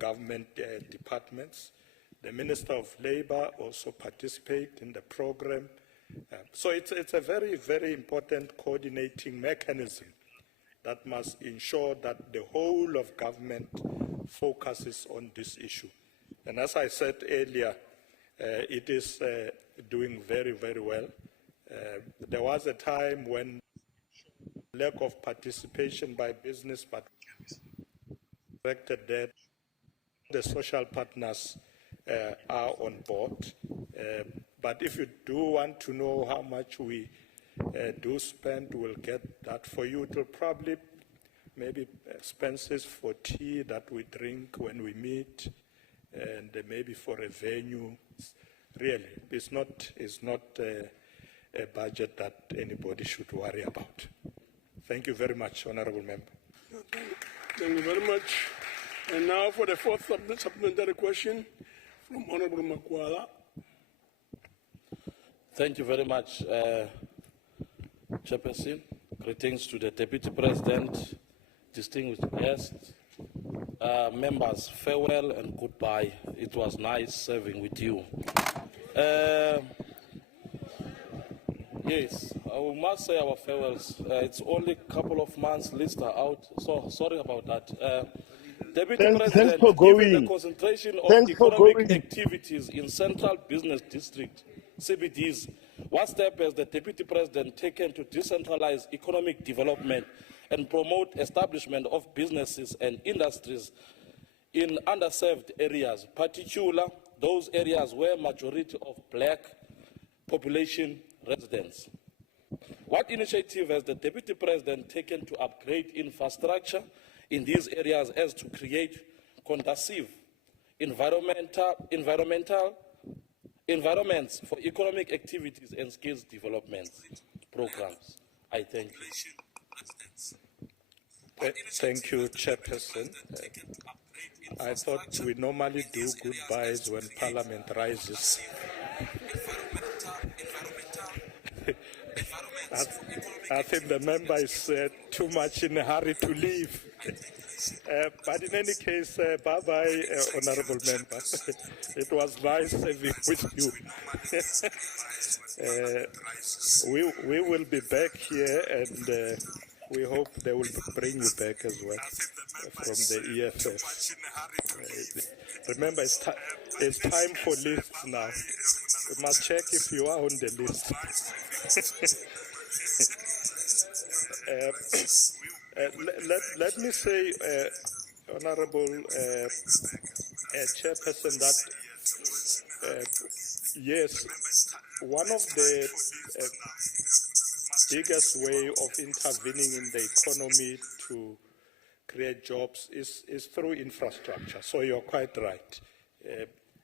government departments. The Minister of Labour also participates in the program. So it's a very, very important coordinating mechanism that must ensure that the whole of government focuses on this issue. And as I said earlier, it is doing very, very well. There was a time when lack of participation by business, but corrected that the social partners are on board. But if you do want to know how much we do spend, we'll get that for you. It will probably maybe expenses for tea that we drink when we meet, and maybe for a venue. Really, it's not a budget that anybody should worry about. Thank you very much, Honourable Member. Thank you very much. And now for the fourth supplementary question from Honourable Makwala. Thank you very much, Chairperson. Greetings to the Deputy President, distinguished guests, members, farewell and goodbye. It was nice serving with you. Yes, I must say our farewells. It's only a couple of months, lists are out, so sorry about that. Deputy President, given the concentration of economic activities in Central Business District, CBDs, what step has the Deputy President taken to decentralize economic development and promote establishment of businesses and industries in underserved areas, particularly those areas where majority of black population residents? What initiative has the Deputy President taken to upgrade infrastructure in these areas as to create conducive environments for economic activities and skills development programs? I thank you. Thank you, Chairperson. I thought we normally do goodbyes when Parliament rises. I think the member is too much in a hurry to leave. But in any case, bye-bye, Honourable Member. It was nice serving with you. We will be back here, and we hope they will bring you back as well from the EFF. Remember, it's time for lists now. We must check if you are on the list. Let me say, Honourable Chairperson, that yes, one of the biggest way of intervening in the economy to create jobs is through infrastructure. So you're quite right.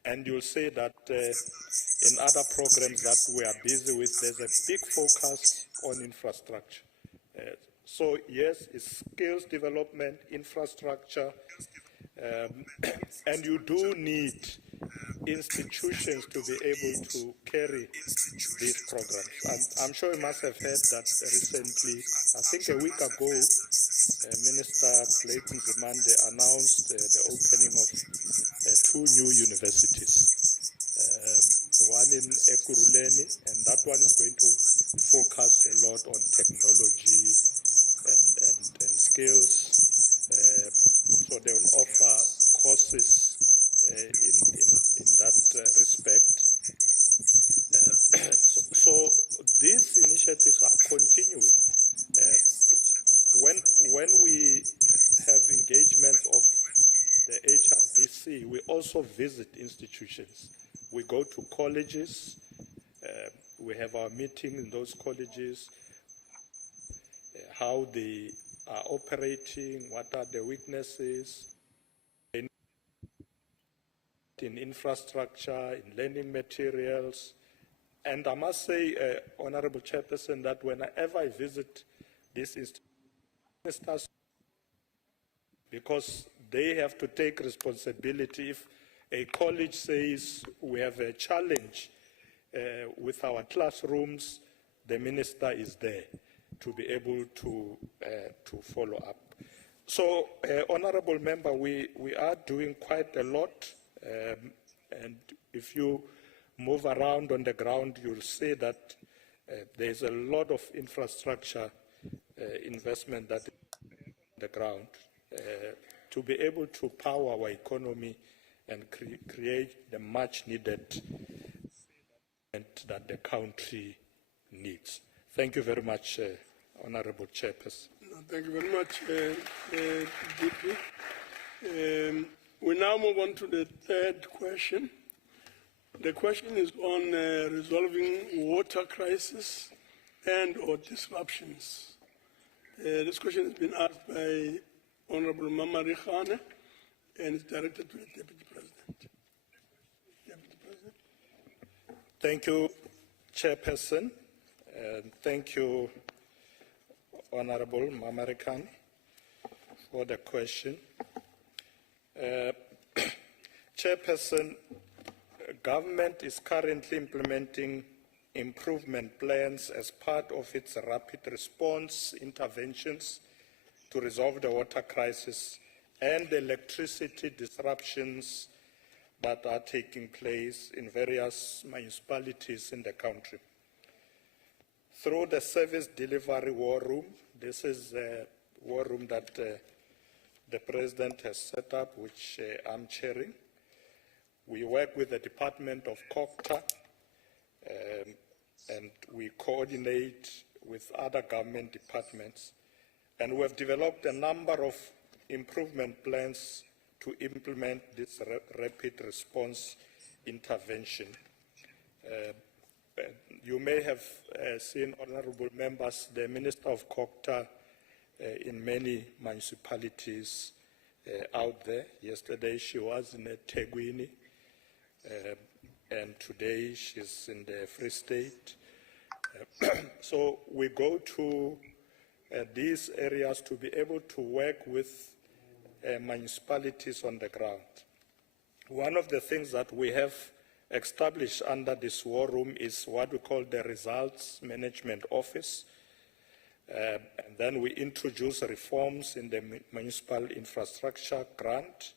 And you'll say that in other programs that we are busy with, there's a big focus on infrastructure. So yes, it's skills development, infrastructure, and you do need institutions to be able to carry these programs. And I'm sure you must have heard that recently, I think a week ago, Minister Clayton Zimande announced the opening of 2 new universities. One in Ekurhuleni, and that one is going to focus a lot on technology and skills. So they will offer courses in that respect. So these initiatives are continuing. When we have engagement of the HRDC, we also visit institutions. We go to colleges. We have our meeting in those colleges, how they are operating, what are the weaknesses in infrastructure, in learning materials. And I must say, Honourable Chairperson, that whenever I visit these institutions, because they have to take responsibility. If a college says we have a challenge with our classrooms, the minister is there to be able to follow up. So, Honorable Member, we are doing quite a lot, and if you move around on the ground, you'll see that there's a lot of infrastructure investment that is on the ground to be able to power our economy and create the much-needed that the country needs. Thank you very much, Honorable Chairperson. No, thank you very much, DP. We now move on to the third question. The question is on resolving water crisis and or disruptions. This question has been asked by Honorable Mama Rikhane and is directed to the Deputy President. Deputy President. Thank you, Chairperson, and thank you, Honorable Mama Rikhane, for the question. Chairperson, government is currently implementing improvement plans as part of its rapid response interventions to resolve the water crisis and the electricity disruptions that are taking place in various municipalities in the country. Through the Service Delivery War Room, this is a war room that the President has set up, which I'm chairing. We work with the Department of COCTA, and we coordinate with other government departments. And we have developed a number of improvement plans to implement this rapid response intervention. You may have seen, honorable members, the Minister of COCTA in many municipalities out there. Yesterday she was in Tegwini, and today she's in the Free State. So we go to these areas to be able to work with municipalities on the ground. One of the things that we have established under this war room is what we call the Results Management Office. And then we introduce reforms in the municipal infrastructure grant.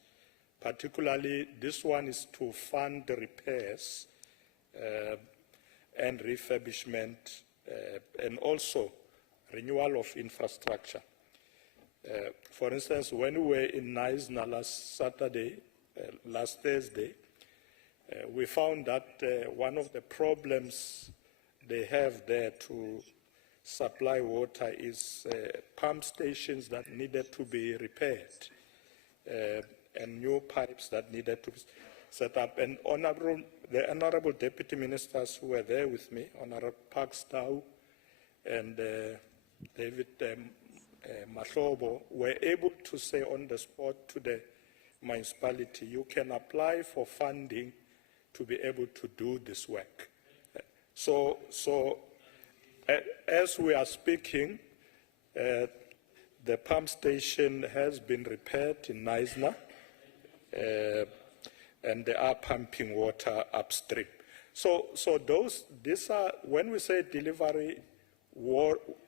Particularly, this one is to fund the repairs and refurbishment and also renewal of infrastructure. For instance, when we were in Naisna last Thursday, we found that one of the problems they have there to supply water is pump stations that needed to be repaired and new pipes that needed to be set up. And the honorable deputy ministers who were there with me, Honorable Parkstow and David Mahlobo, were able to say on the spot to the municipality, you can apply for funding to be able to do this work. So as we are speaking, the pump station has been repaired in Naisna, and they are pumping water upstream. So these are, when we say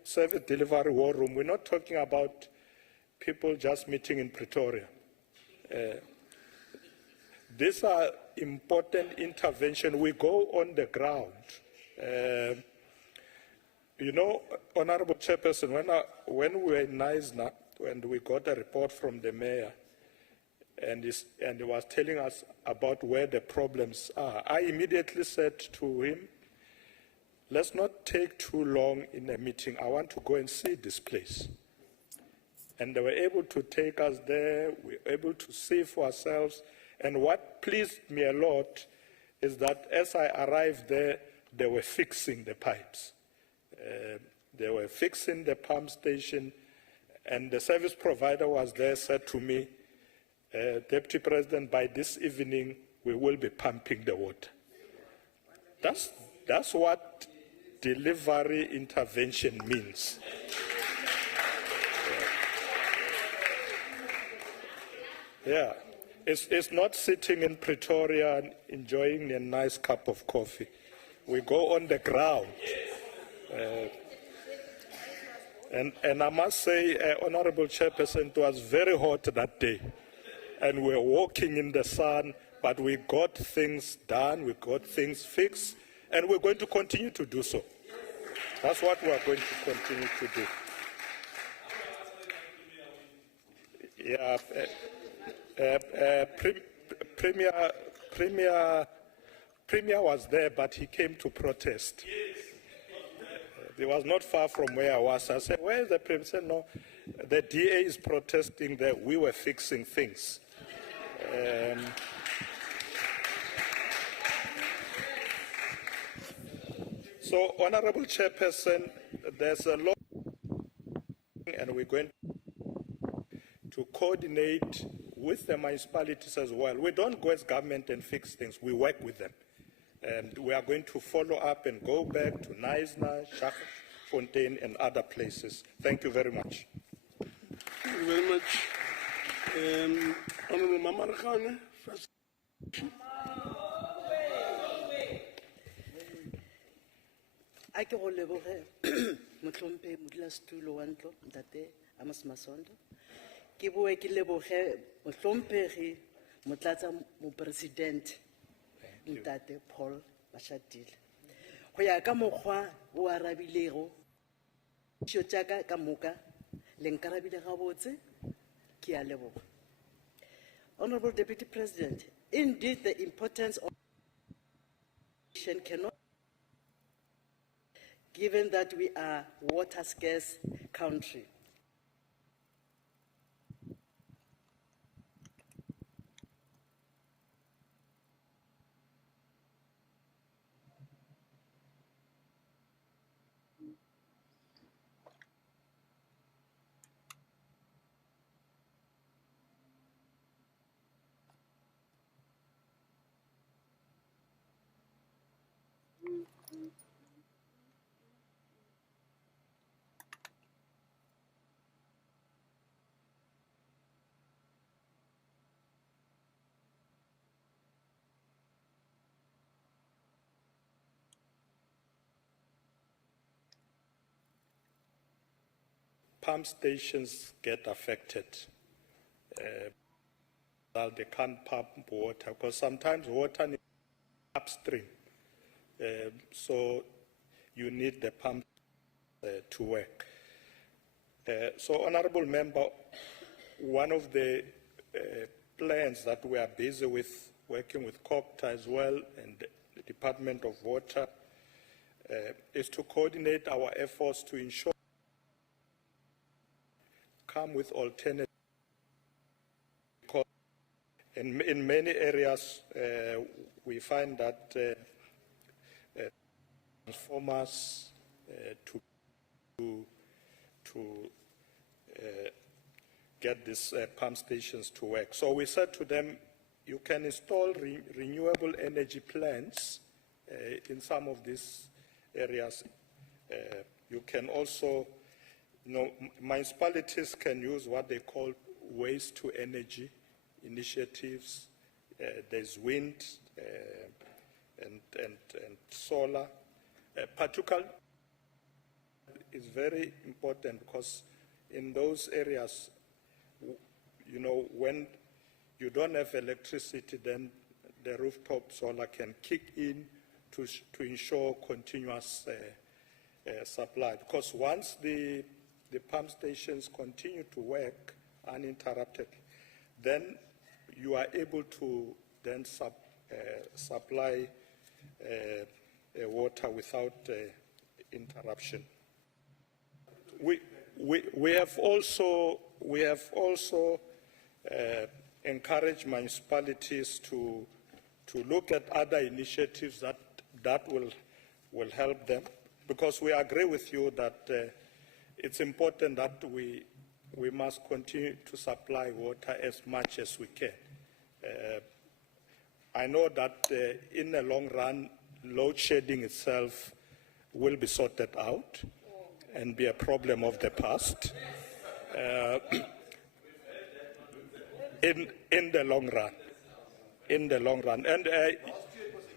service delivery war room, we're not talking about people just meeting in Pretoria. These are important intervention. We go on the ground. You know, Honorable Chairperson, when we were in Naisna, when we got a report from the mayor, and he was telling us about where the problems are, I immediately said to him, let's not take too long in a meeting. I want to go and see this place. And they were able to take us there. We were able to see for ourselves. And what pleased me a lot is that as I arrived there, they were fixing the pipes. They were fixing the pump station, and the service provider was there, said to me, Deputy President, by this evening, we will be pumping the water. That's what delivery intervention means. Yeah. It's not sitting in Pretoria and enjoying a nice cup of coffee. We go on the ground. And I must say, Honorable Chairperson, it was very hot that day. And we were walking in the sun, but we got things done, we got things fixed, and we're going to continue to do so. That's what we are going to continue to do. Yeah, Premier was there, but he came to protest. He was not far from where I was. I said, where is the Premier? He said, no, the DA is protesting there. We were fixing things. So, Honorable Chairperson, there's a lot, and we're going to coordinate with the municipalities as well. We don't go as government and fix things. We work with them. And we are going to follow up and go back to Neisner, Fontaine, and other places. Thank you very much. Thank you very much. Honorable Mamarkhane, first. A ke go leboge motlhompe modulasetulo wa ntlo ntate Amos Masondo. Ke boe ke leboge motlhompegi motlatsa mopresidente ntate Paul Mashatile. Go ya ka mokgwa o arabilego tšeo tša ka moka le nkarabile gabotse ke a leboga. Honorable Deputy President, indeed the importance of cannot, given that we are a water scarce country. Pump stations get affected. Well, they can't pump water because sometimes water needs upstream. So you need the pump to work. So, Honorable Member, one of the plans that we are busy with, working with COPTA as well and the Department of Water, is to coordinate our efforts to ensure come with alternatives. Because in many areas, we find that transformers to get these pump stations to work. So we said to them, you can install renewable energy plants in some of these areas. You can also, municipalities can use what they call waste to energy initiatives. There's wind and solar. Particularly is very important because in those areas, when you don't have electricity, then the rooftop solar can kick in to ensure continuous supply. Because once the pump stations continue to work uninterrupted, then you are able to then supply water without interruption. We have also encouraged municipalities to look at other initiatives that will help them, because we agree with you that it's important that we must continue to supply water as much as we can. I know that in the long run, load shedding itself will be sorted out and be a problem of the past. In the long run. And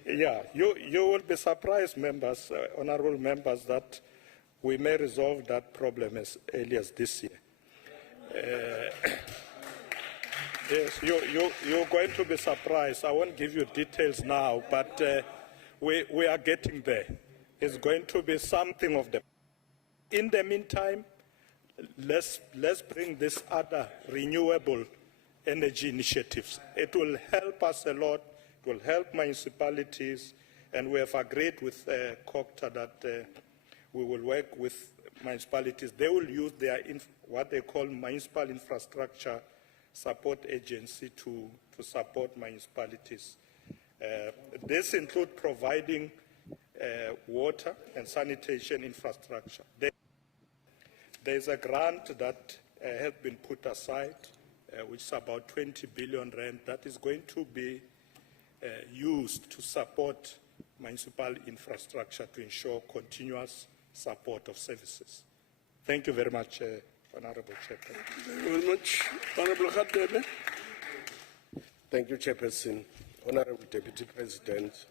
yeah, you will be surprised, members, honorable members, that we may resolve that problem as early as this year. Yes, you're going to be surprised. I won't give you details now, but we are getting there. It's going to be something of the. In the meantime, let's bring these other renewable energy initiatives. It will help us a lot. It will help municipalities, and we have agreed with COCTA that we will work with municipalities. They will use their what they call municipal infrastructure support agency to support municipalities. This includes providing water and sanitation infrastructure. There's a grant that has been put aside, which is about 20 billion rand, that is going to be used to support municipal infrastructure to ensure continuous support of services. Thank you very much, Honorable Chairman. Thank you very much. Honorable Khatebe. Thank you, Chairperson. Honorable Deputy President.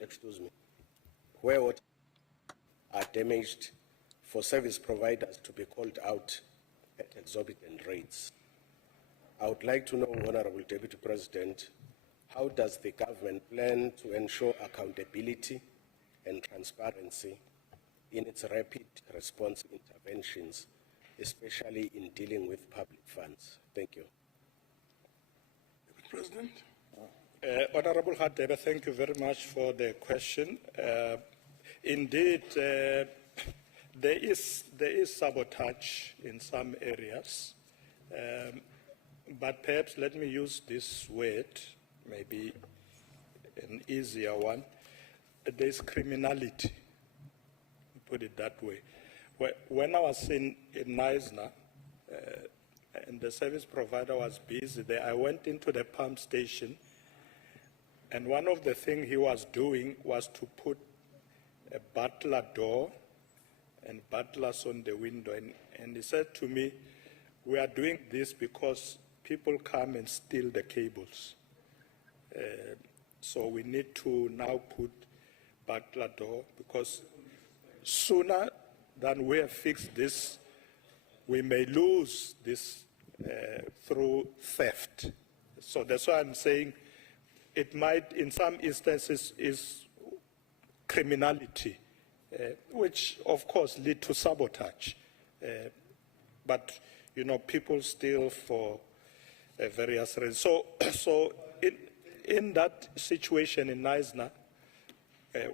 Excuse me. Where water are damaged, for service providers to be called out at exorbitant rates. I would like to know, Honorable Deputy President, how does the government plan to ensure accountability and transparency in its rapid response interventions, especially in dealing with public funds? Thank you. President. Honorable Khatebe, thank you very much for the question. Indeed, there is sabotage in some areas, but perhaps let me use this word, maybe an easier one. There's criminality, put it that way. When I was in Neisner, and the service provider was busy there, I went into the pump station, and one of the things he was doing was to put a butler door and butlers on the window. And he said to me, we are doing this because people come and steal the cables. So we need to now put butler door, because sooner than we have fixed this, we may lose this through theft. So that's why I'm saying it might, in some instances, is criminality, which of course lead to sabotage. But, you know, people steal for various reasons. So in that situation in Neisner,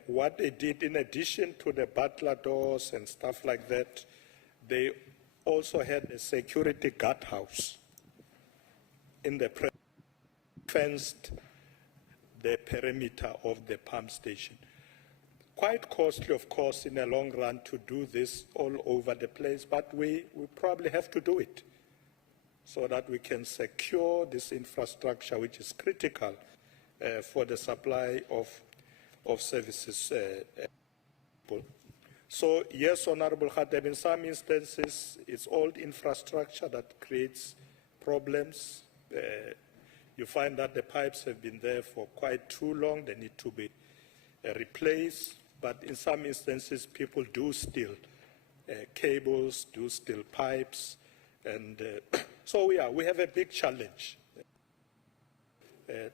what they did, in addition to the butler doors and stuff like that, they also had a security guardhouse in the fenced the perimeter of the pump station. Quite costly, of course, in the long run to do this all over the place, but we probably have to do it so that we can secure this infrastructure, which is critical for the supply of services. So, yes, Honorable Khatebe, in some instances, it's old infrastructure that creates problems. You find that the pipes have been there for quite too long. They need to be replaced. But in some instances, people do steal cables, do steal pipes. And so we have a big challenge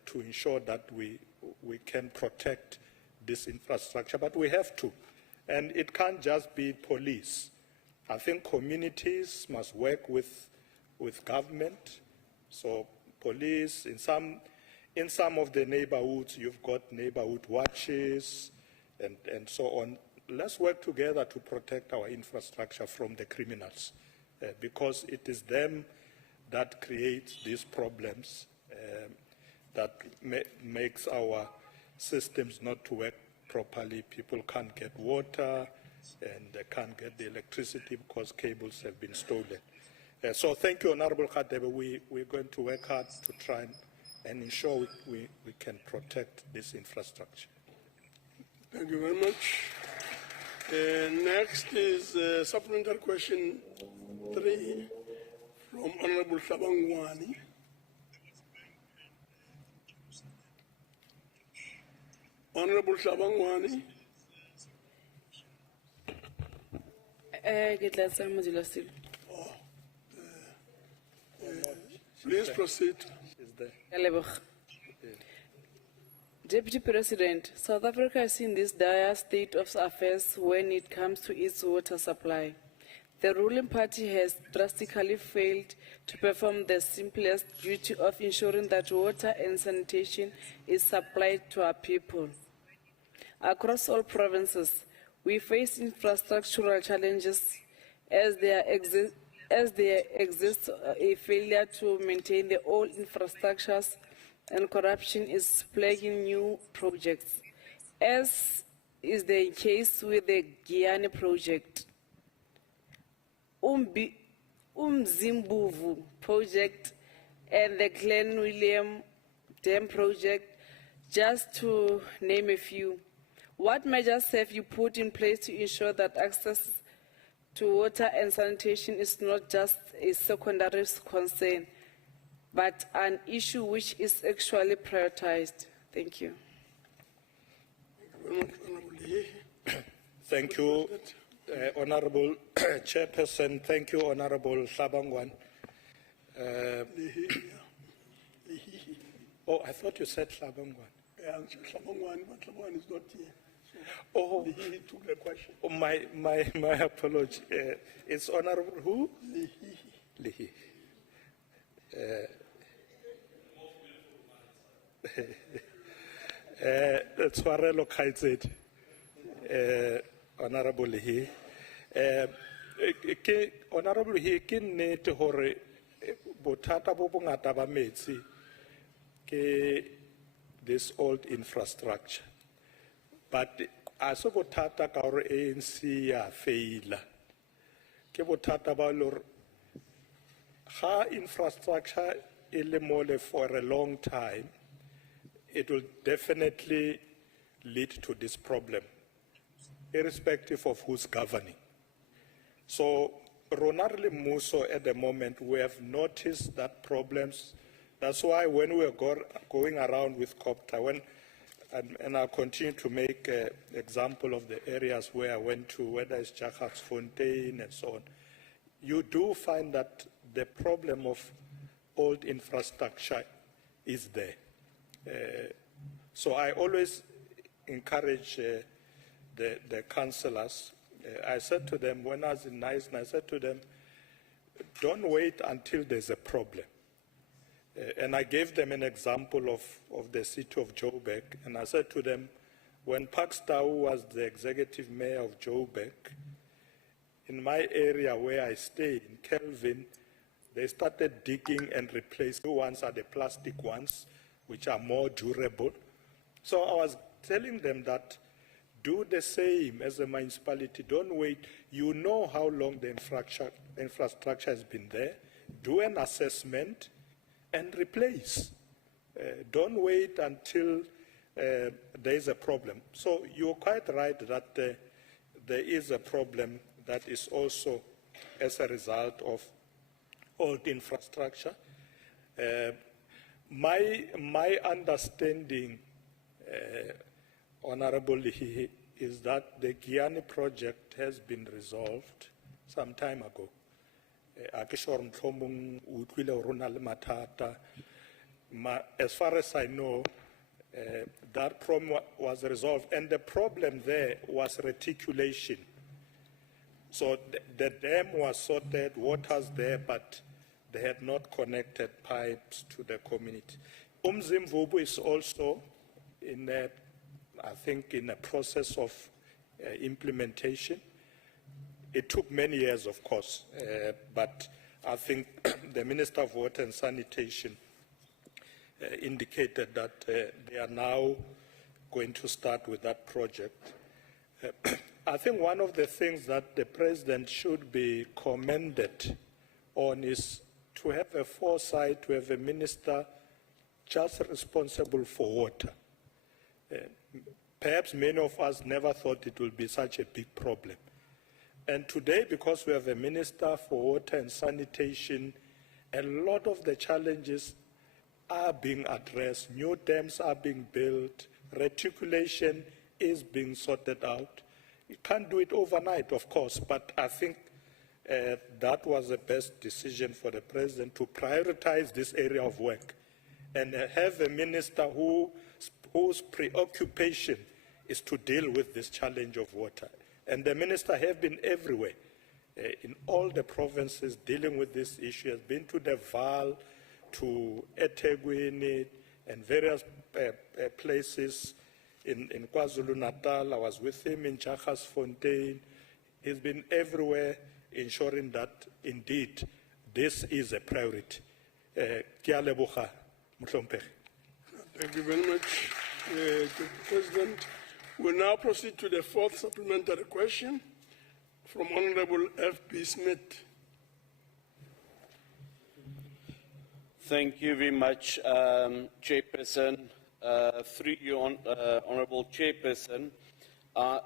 to ensure that we can protect this infrastructure. But we have to. And it can't just be police. I think communities must work with government. So police, in some of the neighborhoods, you've got neighborhood watches and so on. Let's work together to protect our infrastructure from the criminals, because it is them that create these problems that makes our systems not to work properly. People can't get water and they can't get the electricity because cables have been stolen. So thank you, Honorable Khatebe. We're going to work hard to try and ensure we can protect this infrastructure. Thank you very much. Next is supplementary question 3 from Honorable Shabangwani. Honorable Shabangwani. Please proceed. Is there? Leboga. Deputy President, South Africa is in this dire state of affairs when it comes to its water supply. The ruling party has drastically failed to perform the simplest duty of ensuring that water and sanitation is supplied to our people. Across all provinces, we face infrastructural challenges as there exists a failure to maintain the old infrastructures, and corruption is plaguing new projects, as is the case with the Guyana project. Umzimbuvu project and the Glen William Dam project, just to name a few. What measures have you put in place to ensure that access to water and sanitation is not just a secondary concern, but an issue which is actually prioritized? Thank you. Thank you very much, Honorable Leahy. Thank you, Honorable Chairperson. Thank you, Honorable Shabangwan. Leahy, yeah. Leahy. Oh, I thought you said Shabangwan. Yeah, Shabangwani, but Shabangwani is not here. Oh, Leahy took the question. oh, my apology. It's Honorable who? Leahy. Lehi. Tshwarelo kgaitsedi, Honorable Lehi. Honorable Lehi, ke nnete hore bothata bo bongata ba metsi ke this old infrastructure. But a se bothata ka hore ANC ya faila. Ke bothata ba lor ha infrastructure e le mole for a long time, it will definitely lead to this problem, irrespective of who's governing. So, Ronald Muso at the moment, we have noticed that problems. That's why when we were going around with COPTA, and I'll continue to make an example of the areas where I went to, whether it's Fontaine and so on, you do find that the problem of old infrastructure is there. So I always encourage the councillors. I said to them, when I was in Nice, I said to them, don't wait until there's a problem. And I gave them an example of the city of Joburg, and I said to them, when Pakstau was the executive mayor of Joburg, in my area where I stay, in Kelvin, they started digging and replacing. The ones are the plastic ones, which are more durable. So I was telling them that do the same as a municipality. Don't wait. You know how long the infrastructure has been there. Do an assessment and replace. Don't wait until there is a problem. So you're quite right that there is a problem that is also as a result of old infrastructure. My understanding, Honorable Lehi, is that the Guyana project has been resolved some time ago. As far as I know, that problem was resolved, and the problem there was reticulation. So the dam was sorted, water's there, but they had not connected pipes to the community. Umzimvubu is also I think in a process of implementation. It took many years, of course, but I think the Minister of Water and Sanitation indicated that they are now going to start with that project. I think one of the things that the President should be commended on is to have a foresight, to have a minister just responsible for water. perhaps many of us never thought it would be such a big problem. And today, because we have a Minister for Water and Sanitation, a lot of the challenges are being addressed. New dams are being built. Reticulation is being sorted out. You can't do it overnight, of course, but I think that was the best decision for the President to prioritize this area of work and have a minister whose preoccupation is to deal with this challenge of water. And the minister have been everywhere, in all the provinces dealing with this issue, has been to the Val, to eThekwini, and various places in KwaZulu-Natal. I was with him in Jagersfontein. He's been everywhere, ensuring that indeed this is a priority. Ke a leboga, Mohlomphegi. Thank you very much, President. We'll now proceed to the fourth supplementary question from Honorable F.B. Smith. Thank you very much, Chairperson. Through you, Honourable Chairperson.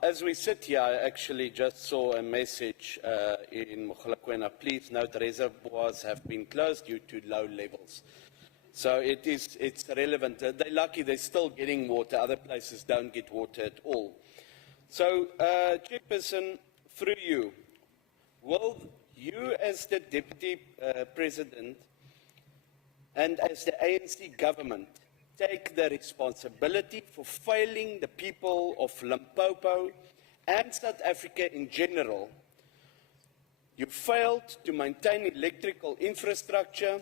As we sit here, I actually just saw a message in Mogalakwena. Please note reservoirs have been closed due to low levels. So it's relevant. They're lucky they're still getting water. Other places don't get water at all. So, Chairperson, through you, will you as the Deputy President and as the ANC government take the responsibility for failing the people of Limpopo and South Africa in general? You failed to maintain electrical infrastructure.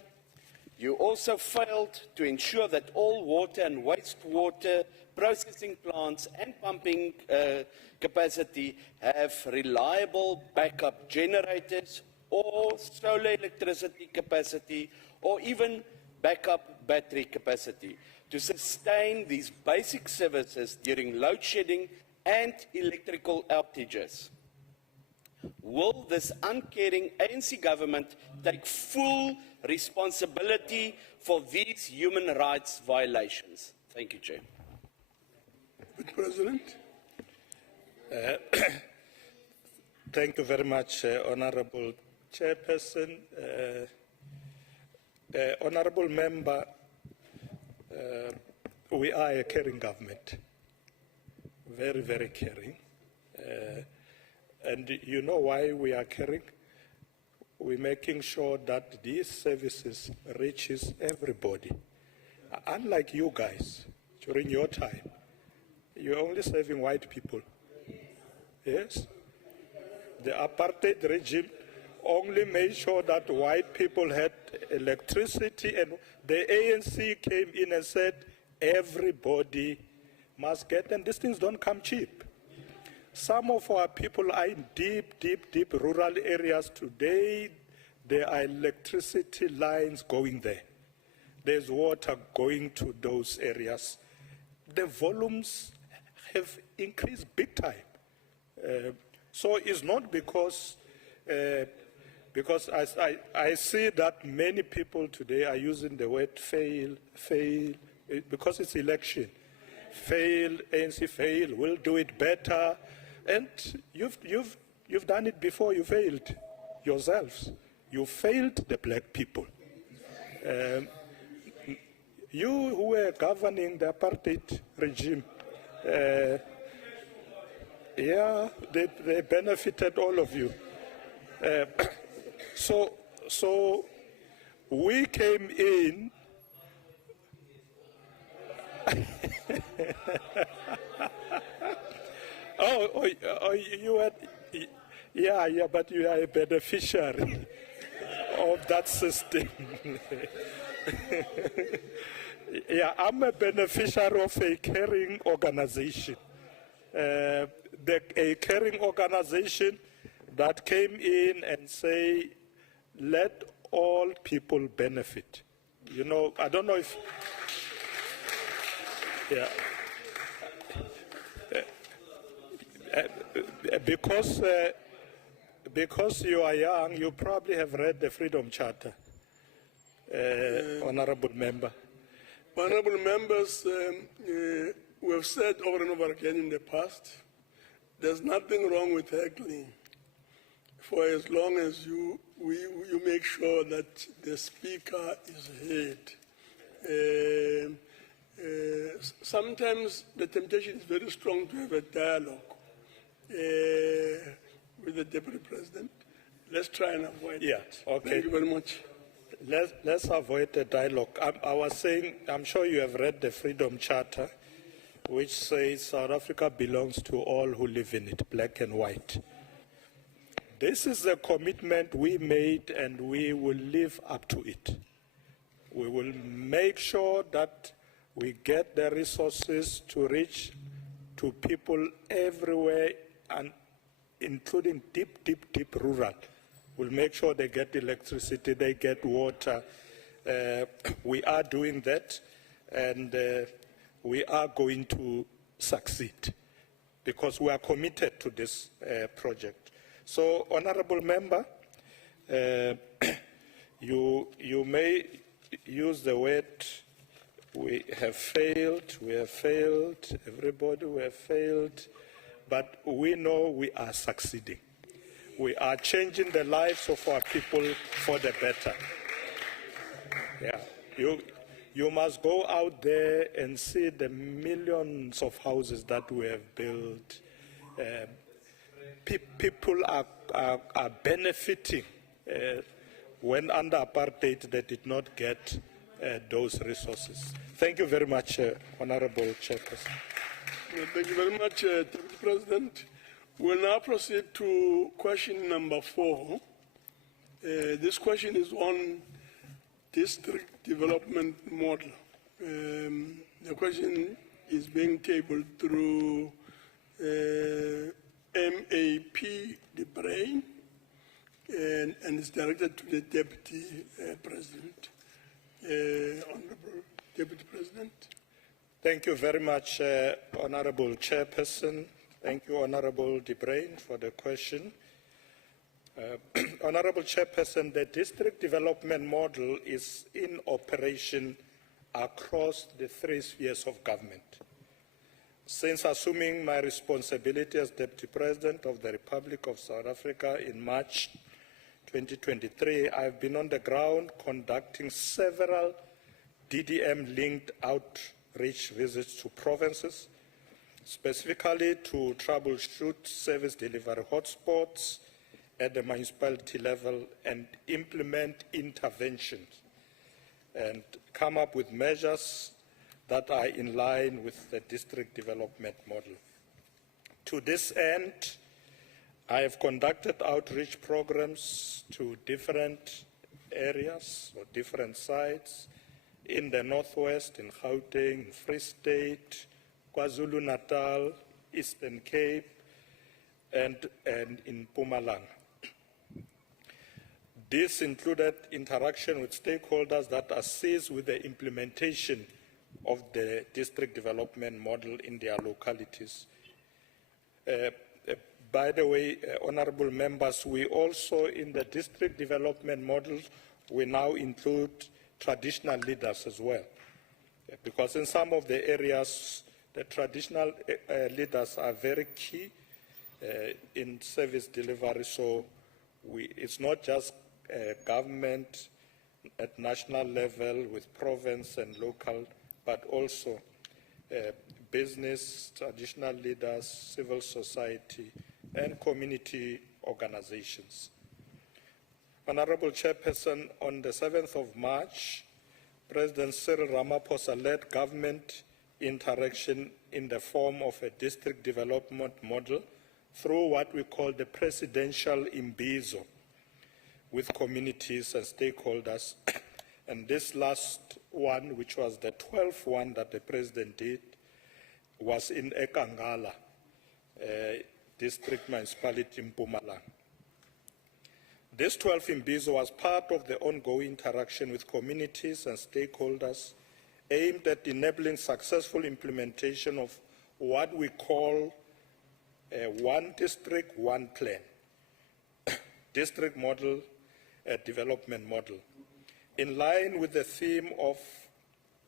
You also failed to ensure that all water and wastewater processing plants and pumping capacity have reliable backup generators or solar electricity capacity or even backup battery capacity to sustain these basic services during load shedding and electrical outages. Will this uncaring ANC government take full responsibility for these human rights violations? Thank you, Chair. Mr. President. Thank you very much, Honourable Chairperson. Honourable Member, we are a caring government, very, very caring. And you know why we are caring? We're making sure that these services reaches everybody. Unlike you guys, during your time, you're only serving white people. Yes? The apartheid regime only made sure that white people had electricity, and the ANC came in and said everybody must get, and these things don't come cheap. Some of our people are in deep, deep, deep rural areas today. There are electricity lines going there. There's water going to those areas. The volumes have increased big time. So it's not because I see that many people today are using the word fail, because it's election. Fail, ANC fail, we'll do it better. And you've done it before. You failed yourselves. You failed the black people. You who were governing the apartheid regime, yeah, they benefited all of you. So we came in. Oh, you had, yeah, but you are a beneficiary of that system. Yeah, I'm a beneficiary of a caring organization. A caring organization that came in and say, let all people benefit. You know, I don't know if, yeah. Because you are young, you probably have read the Freedom Charter, Honourable Member. Honourable members, we've said over and over again in the past, there's nothing wrong with heckling for as long as you make sure that the speaker is heard. Sometimes the temptation is very strong to have a dialogue with the Deputy President. Let's try and avoid that. Okay. Thank you very much. Let's avoid the dialogue. I was saying, I'm sure you have read the Freedom Charter, which says South Africa belongs to all who live in it, black and white. This is a commitment we made, and we will live up to it. We will make sure that we get the resources to reach to people everywhere, and including deep rural. We'll make sure they get electricity, they get water. We are doing that, and we are going to succeed because we are committed to this project. So, Honorable Member, you may use the word, we have failed, everybody, we have failed, but we know we are succeeding. We are changing the lives of our people for the better. Yeah, you must go out there and see the millions of houses that we have built. People are benefiting. When under apartheid, they did not get those resources. Thank you very much, Honorable Chairperson. Thank you very much, Deputy President. We'll now proceed to question number 4. This question is on district development model. The question is being tabled through MAP De Bruin and is directed to the Deputy President. Honorable Deputy President. Thank you very much, Honorable Chairperson. Thank you, Honorable De Bruin, for the question. Honorable Chairperson, the district development model is in operation across the 3 spheres of government. Since assuming my responsibility as Deputy President of the Republic of South Africa in March 2023, I've been on the ground conducting several DDM-linked outreach visits to provinces, specifically to troubleshoot service delivery hotspots at the municipality level and implement interventions and come up with measures that are in line with the district development model. To this end, I have conducted outreach programs to different areas or different sites in the Northwest, in Gauteng, Free State, KwaZulu-Natal, Eastern Cape, and in Mpumalanga. This included interaction with stakeholders that assist with the implementation of the district development model in their localities. By the way, honorable members, we also, in the district development model, we now include traditional leaders as well. Because in some of the areas, the traditional leaders are very key in service delivery, so it's not just government at national level with province and local, but also business, traditional leaders, civil society, and community organizations. Honorable Chairperson, on the 7th of March, President Cyril Ramaphosa led government interaction in the form of a district development model through what we call the presidential imbizo with communities and stakeholders. And this last one, which was the 12th one that the President did, was in Ekangala, district municipality in Mpumalanga. This 12th imbizo was part of the ongoing interaction with communities and stakeholders aimed at enabling successful implementation of what we call one district, one plan, district model, development model, in line with the theme of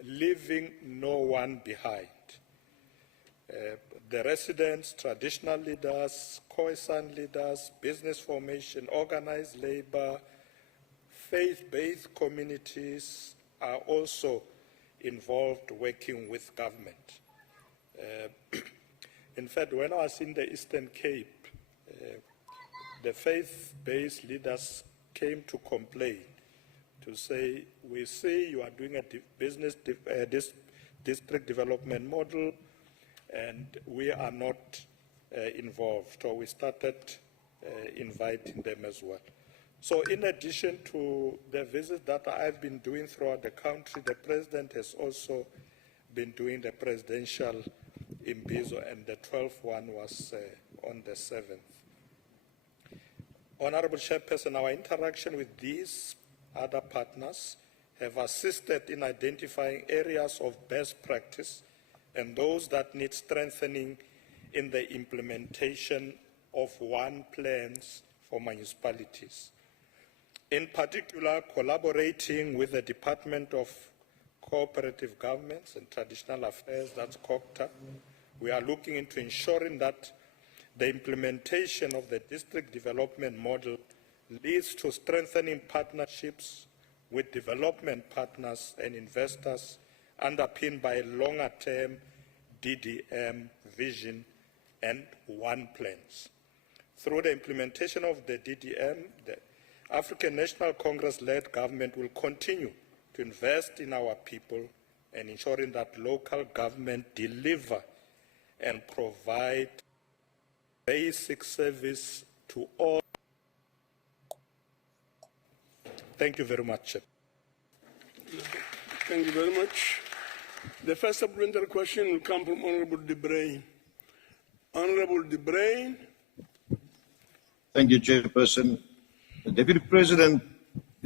leaving no one behind. the residents, traditional leaders, Khoisan leaders, business formation, organized labor, faith-based communities are also involved working with government. In fact, when I was in the Eastern Cape, the faith-based leaders came to complain, to say, we see you are doing a district development model, and we are not involved. So we started inviting them as well. So in addition to the visits that I've been doing throughout the country, the President has also been doing the presidential imbizo, and the 12th one was on the 7th. Honorable Chairperson, our interaction with these other partners have assisted in identifying areas of best practice and those that need strengthening in the implementation of one plans for municipalities. In particular, collaborating with the Department of Cooperative Governments and Traditional Affairs, that's COCTA, we are looking into ensuring that the implementation of the district development model leads to strengthening partnerships with development partners and investors underpinned by longer-term DDM vision and one plans. Through the implementation of the DDM, the African National Congress-led government will continue to invest in our people and ensuring that local government deliver and provide basic service to all. Thank you very much. Thank you very much. The first supplementary question will come from Honorable De Bruyn. Honorable De Bruyn. Thank you, Chairperson. Deputy President,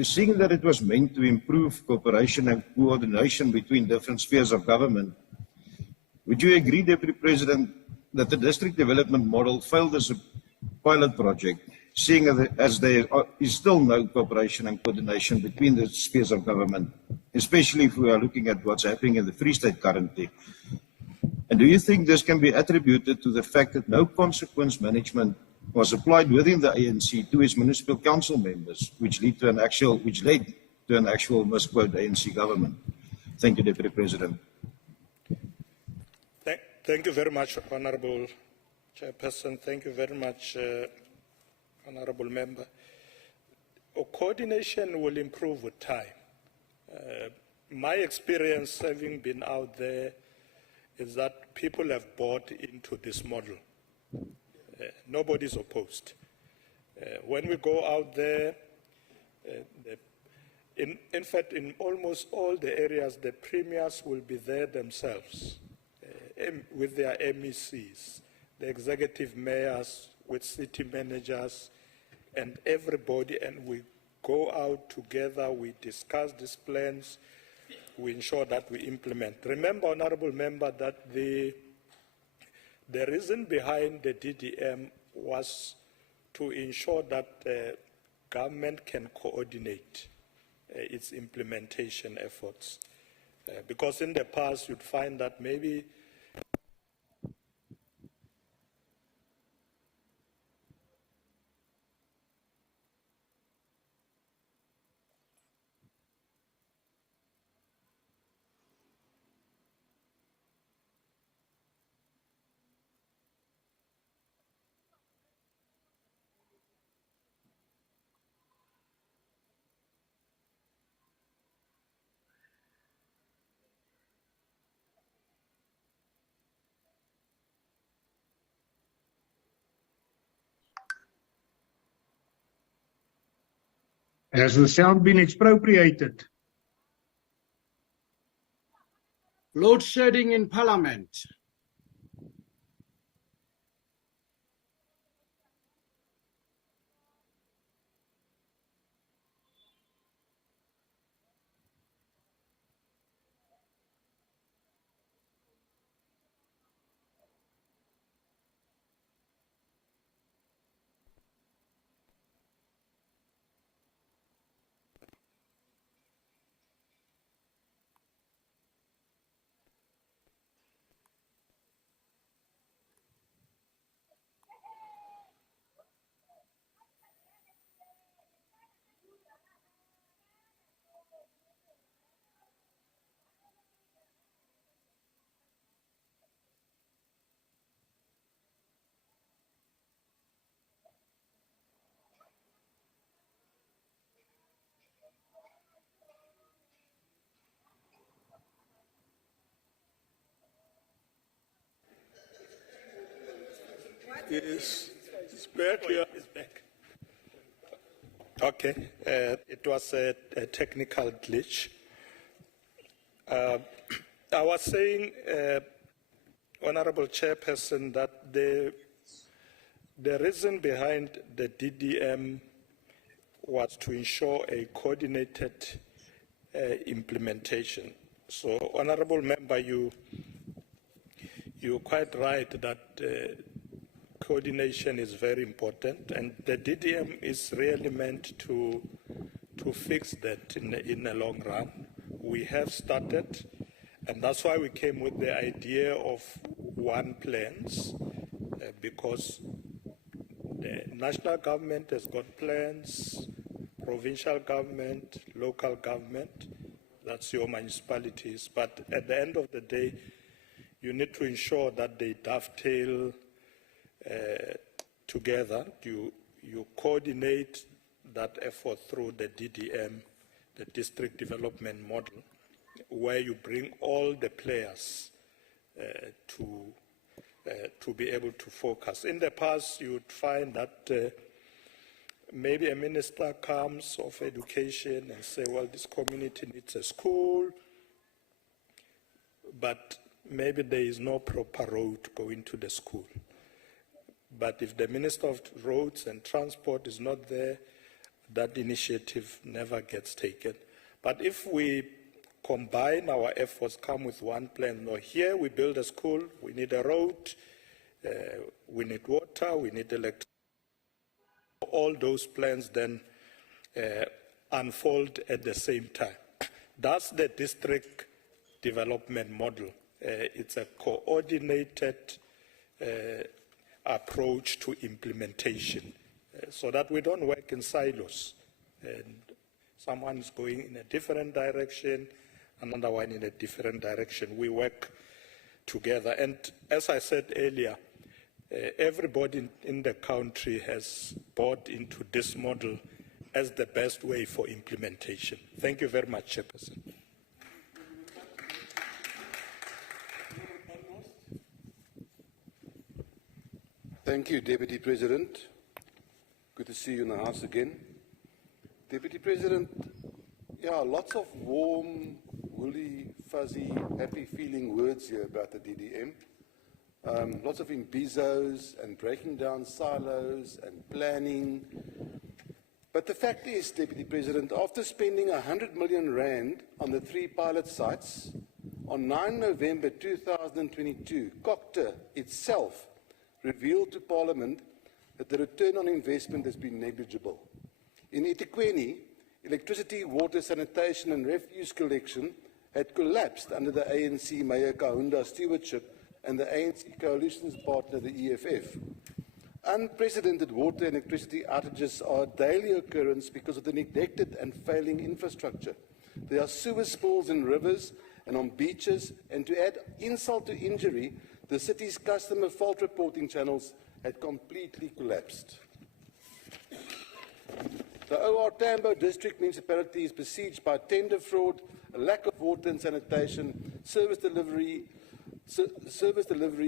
seeing that it was meant to improve cooperation and coordination between different spheres of government, would you agree, Deputy President, that the district development model failed as a pilot project, seeing as there is still no cooperation and coordination between the spheres of government, especially if we are looking at what's happening in the Free State currently? And do you think this can be attributed to the fact that no consequence management was applied within the ANC to its municipal council members, which led to an actual misquote ANC government? Thank you, Deputy President. Thank you very much, Honorable Chairperson. Thank you very much, Honorable Member. Coordination will improve with time. My experience, having been out there, is that people have bought into this model. Nobody's opposed. When we go out there, in fact, in almost all the areas, the premiers will be there themselves with their MECs, the executive mayors, with city managers, and everybody, and we go out together, we discuss these plans, we ensure that we implement. Remember, Honorable Member, that the reason behind the DDM was to ensure that government can coordinate its implementation efforts. Because in the past, you'd find that maybe Has the sound been expropriated? Load shedding in Parliament. Yes, it's back here. It's back. Okay, it was a technical glitch. I was saying, Honorable Chairperson, that the reason behind the DDM was to ensure a coordinated implementation. So, Honorable Member, you're quite right that coordination is very important, and the DDM is really meant to fix that in the long run. We have started, and that's why we came with the idea of one plans, because the national government has got plans, provincial government, local government, that's your municipalities, but at the end of the day, you need to ensure that they dovetail together. You coordinate that effort through the DDM, the district development model, where you bring all the players to be able to focus. In the past, you would find that maybe a minister comes of education and say, well, this community needs a school, but maybe there is no proper road going to the school. But if the Minister of Roads and Transport is not there, that initiative never gets taken. But if we combine our efforts, come with one plan, no, here we build a school, we need a road, we need water, we need electricity. All those plans then unfold at the same time. That's the district development model. It's a coordinated approach to implementation, so that we don't work in silos. And someone is going in a different direction, another one in a different direction. We work together. And as I said earlier, everybody in the country has bought into this model as the best way for implementation. Thank you very much, Chairperson. Thank you, Deputy President. Good to see you in the House again. Deputy President, yeah, lots of warm, woolly, fuzzy, happy-feeling words here about the DDM. Lots of imbizos and breaking down silos and planning. But the fact is, Deputy President, after spending 100 million rand on the 3 pilot sites, on 9 November 2022, COCTA itself revealed to Parliament that the return on investment has been negligible. In eThekwini, electricity, water, sanitation and refuse collection had collapsed under the ANC Mayor Kahunda stewardship and the ANC coalition's partner, the EFF. Unprecedented water and electricity outages are a daily occurrence because of the neglected and failing infrastructure. There are sewer spills in rivers and on beaches, and to add insult to injury, the city's customer fault reporting channels had completely collapsed. The OR Tambo district municipality is besieged by tender fraud, a lack of water and sanitation, service delivery,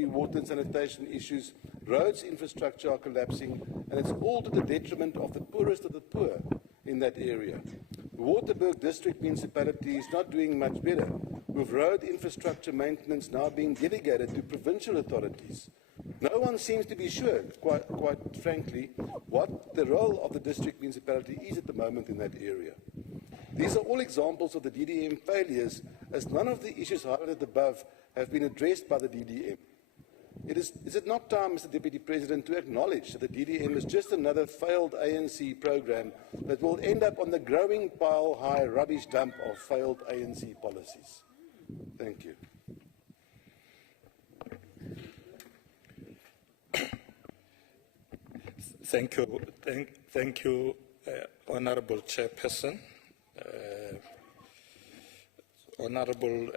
water and sanitation issues, roads infrastructure are collapsing, and it's all to the detriment of the poorest of the poor in that area. The Waterberg district municipality is not doing much better, with road infrastructure maintenance now being delegated to provincial authorities. No one seems to be sure, quite frankly, what the role of the district municipality is at the moment in that area. These are all examples of the DDM failures, as none of the issues highlighted above have been addressed by the DDM. Is it not time, Mr. Deputy President, to acknowledge that the DDM is just another failed ANC program that will end up on the growing pile-high rubbish dump of failed ANC policies? Thank you. Thank you, Honourable Chairperson. Honourable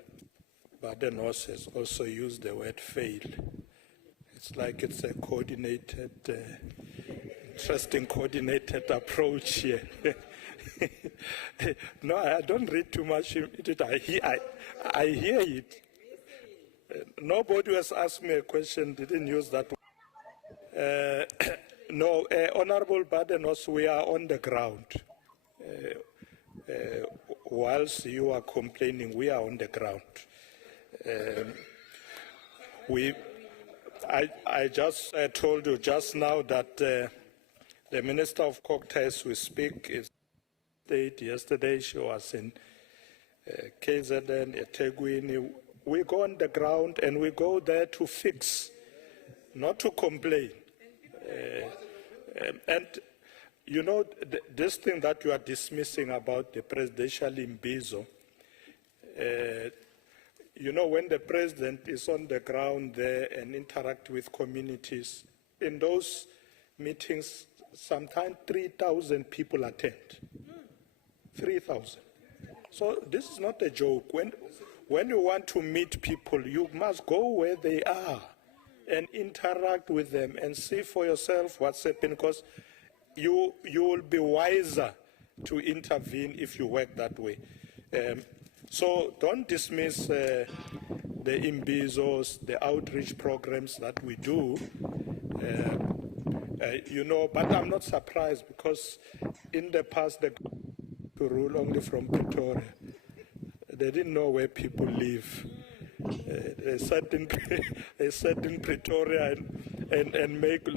Badenos has also used the word fail. It's like it's a coordinated, interesting coordinated approach here. No, I don't read too much into it. I hear it. Nobody has asked me a question, didn't use that word. No, Honorable Badenos, we are on the ground. Whilst you are complaining, we are on the ground. I just told you just now that the Minister of Kokta, as we speak, is state. Yesterday she was in KZN, eThekwini. We go on the ground and we go there to fix, not to complain. And you know, this thing that you are dismissing about the presidential imbizo, you know, when the president is on the ground there and interact with communities, in those meetings, sometimes 3,000 people attend. 3,000. So this is not a joke. When you want to meet people, you must go where they are and interact with them and see for yourself what's happening, because you will be wiser to intervene if you work that way. So don't dismiss the imbizos, the outreach programs that we do, you know, but I'm not surprised, because in the past they rule only from Pretoria. They didn't know where people live. They sat in Pretoria and make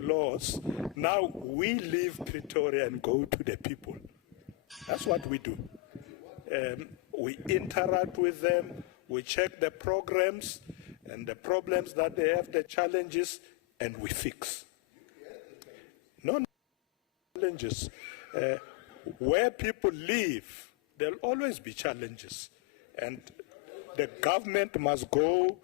laws. Now we leave Pretoria and go to the people. That's what we do. We interact with them, we check the programs and the problems that they have, the challenges, and we fix. No challenges. Where people live, there'll always be challenges. And the government must go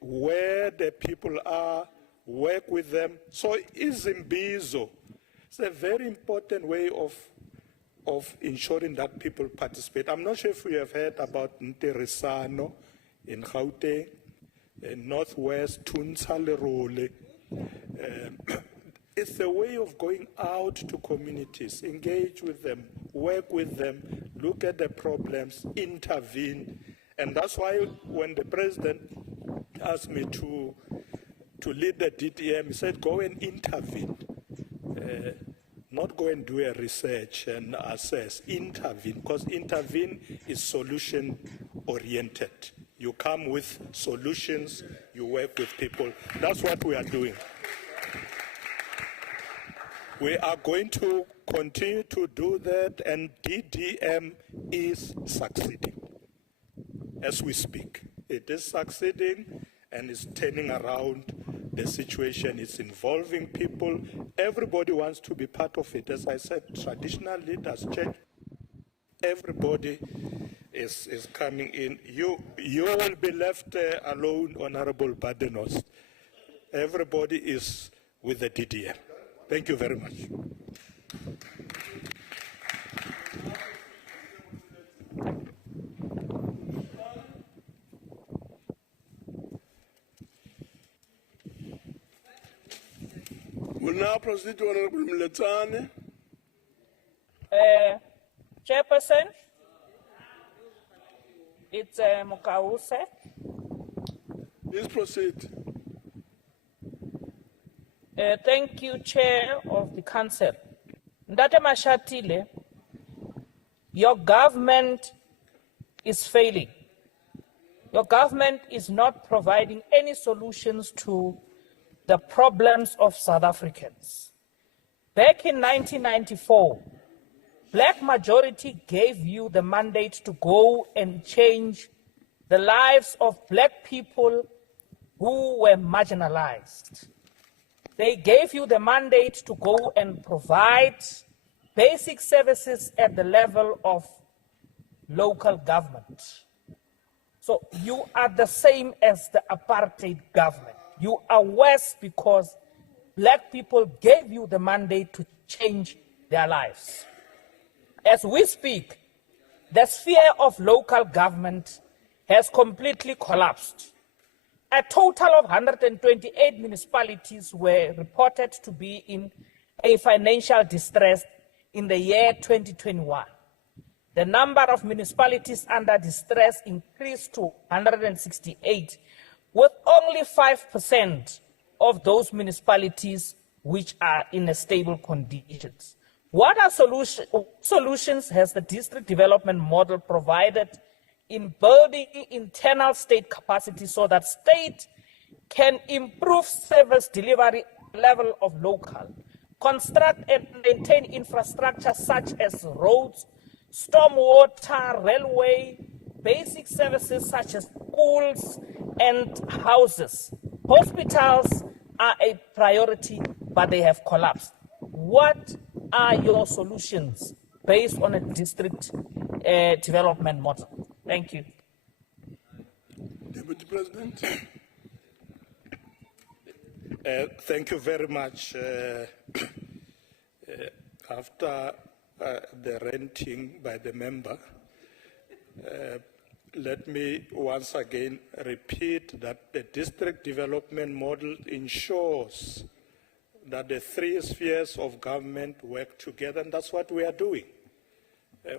where the people are, work with them. So Izimbizo, it's a very important way of ensuring that people participate. I'm not sure if you have heard about Nteresano in Gauteng, in Northwest, Tunsalerole. It's a way of going out to communities, engage with them, work with them, look at the problems, intervene. And that's why when the president asked me to lead the DTM, he said, go and intervene. Not go and do a research and assess, intervene, because intervene is solution-oriented. You come with solutions, you work with people. That's what we are doing. We are going to continue to do that, and DDM is succeeding as we speak. It is succeeding and is turning around the situation. It's involving people. Everybody wants to be part of it. As I said, traditional leaders, church, everybody is coming in. You will be left alone, Honorable Badenos. Everybody is with the DDM. Thank you very much. We'll now proceed to Honorable Mletane. Chairperson, it's Mukause. Please proceed. Thank you, Chair of the Council. Ndate Mashatile, your government is failing. Your government is not providing any solutions to the problems of South Africans. Back in 1994, Black majority gave you the mandate to go and change the lives of Black people who were marginalized. They gave you the mandate to go and provide basic services at the level of local government. So you are the same as the apartheid government. You are worse because Black people gave you the mandate to change their lives. As we speak, the sphere of local government has completely collapsed. A total of 128 municipalities were reported to be in a financial distress in the year 2021. The number of municipalities under distress increased to 168, with only 5% of those municipalities which are in a stable conditions. What are solutions has the district development model provided in building internal state capacity so that state can improve service delivery level of local, construct and maintain infrastructure such as roads, stormwater, railway, basic services such as schools and houses. Hospitals are a priority, but they have collapsed. What are your solutions based on a district development model? Thank you. Deputy President. Thank you very much. After the ranting by the member, let me once again repeat that the district development model ensures that the three spheres of government work together, and that's what we are doing.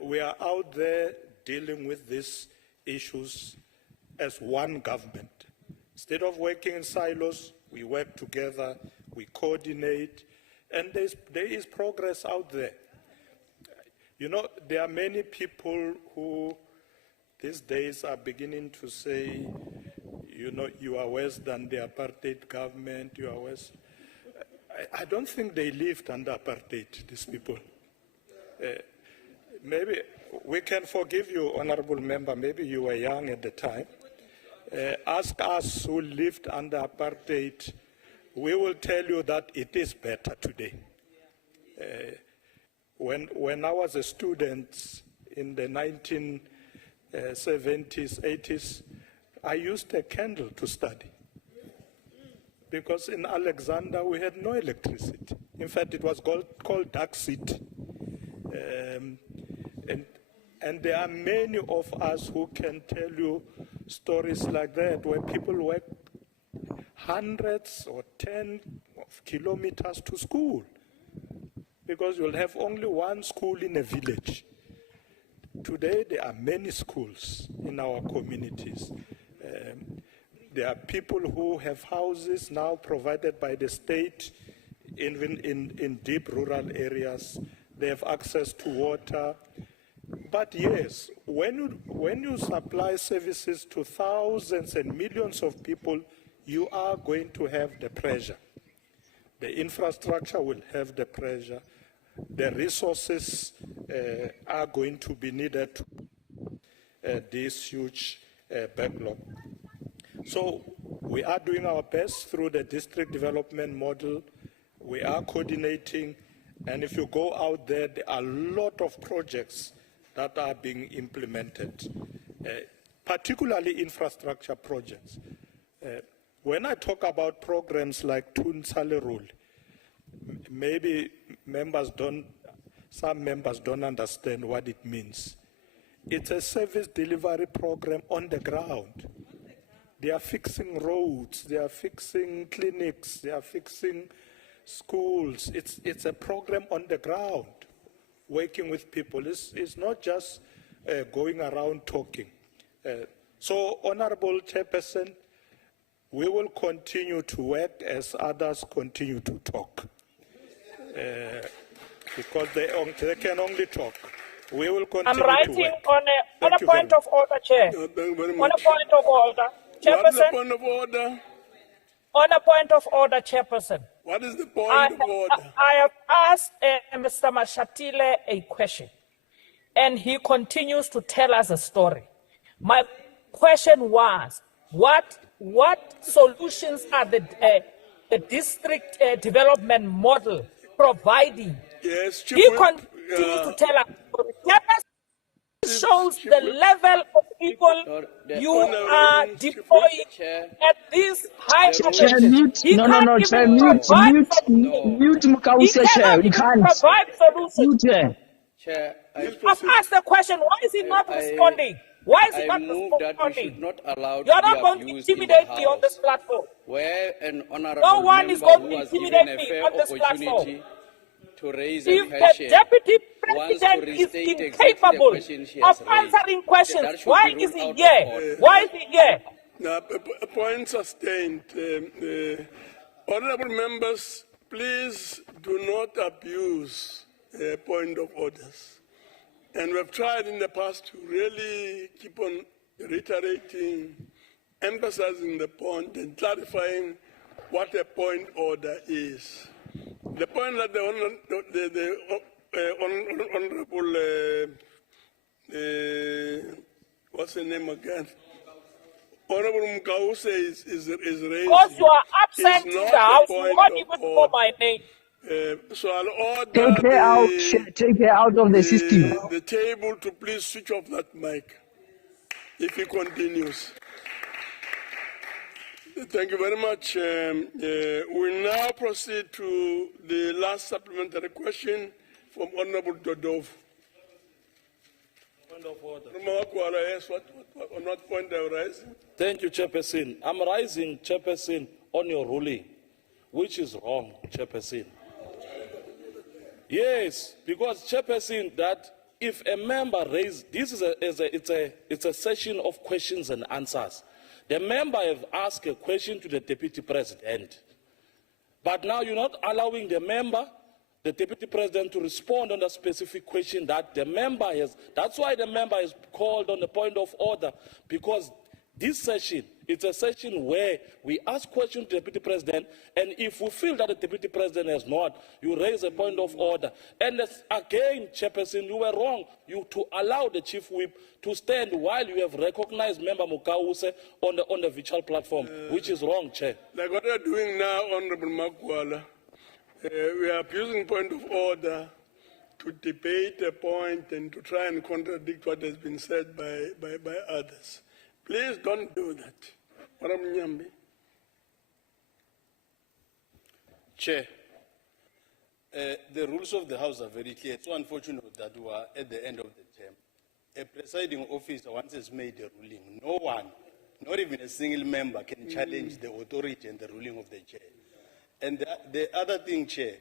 We are out there dealing with these issues as one government. Instead of working in silos, we work together, we coordinate, and there is progress out there. You know, there are many people who these days are beginning to say, you know, you are worse than the apartheid government, you are worse. I don't think they lived under apartheid, these people. Maybe we can forgive you, Honorable Member, maybe you were young at the time. Ask us who lived under apartheid, we will tell you that it is better today. When I was a student in the 1970s, 80s, I used a candle to study. Because in Alexander, we had no electricity. In fact, it was called Dark City. And there are many of us who can tell you stories like that, where people work hundreds or 10 of kilometers to school, because you'll have only one school in a village. Today, there are many schools in our communities. There are people who have houses now provided by the state, even in deep rural areas. They have access to water. But yes, when you supply services to thousands and millions of people, you are going to have the pressure. The infrastructure will have the pressure. The resources are going to be needed to this huge backlog. So we are doing our best through the district development model. We are coordinating, and if you go out there, there are a lot of projects that are being implemented, particularly infrastructure projects. When I talk about programs like Tunsale Rule, maybe some members don't understand what it means. It's a service delivery program on the ground. They are fixing roads, they are fixing clinics, they are fixing schools. It's a program on the ground, working with people. It's not just going around talking. So, Honorable Chairperson, we will continue to work as others continue to talk. Because they can only talk. We will continue to work. I'm writing on a point of order, Chair. On a point of order. Chairperson. What is the point of order? On a point of order, Chairperson. What is the point of order? I have asked Mr. Mashatile a question, and he continues to tell us a story. My question was, what solutions are the district development model providing? Yes, he continues to tell us. Shows the level of people you are deploying at this high level. He cannot even provide solutions. I've asked the question, why is he not responding? Why is he not responding? You're not going to intimidate me on this platform. No one is going to intimidate me on this platform. If the Deputy President is incapable of answering questions, why is he here? Why is he here? Now, point sustained. Honorable members, please do not abuse point of orders. And we've tried in the past to really keep on reiterating, emphasizing the point and clarifying what a point order is. The point that the honorable, what's the name again? Honorable Mukause is raising. Because you are absent in the house, you can't even call my name. So I'll order take her out of the system. the table to please switch off that mic if he continues. Thank you very much. We now proceed to the last supplementary question from Honorable Dodov. Point of order. Yes, on what point are you raising? Thank you, Chairperson. I'm rising, Chairperson, on your ruling, which is wrong, Chairperson. Yes, because Chairperson, that if a member raises, this is it's a session of questions and answers. The member have asked a question to the Deputy President, but now you're not allowing the member, the Deputy President, to respond on a specific question that the member has. That's why the member is called on the point of order, because this session, it's a session where we ask questions to the Deputy President, and if we feel that the Deputy President has not, you raise a point of order. And again, Chairperson, you were wrong to allow the Chief Whip to stand while you have recognized Member Mukause on the virtual platform, which is wrong, Chair. Like what they're doing now, Honorable Makwala, we are abusing point of order to debate a point and to try and contradict what has been said by others. Please don't do that. Madam Nyambi. Chair, the rules of the House are very clear. It's so unfortunate that we are at the end of the term. A presiding officer once has made a ruling. No one, not even a single member, can challenge the authority and the ruling of the chair. And the other thing, Chair,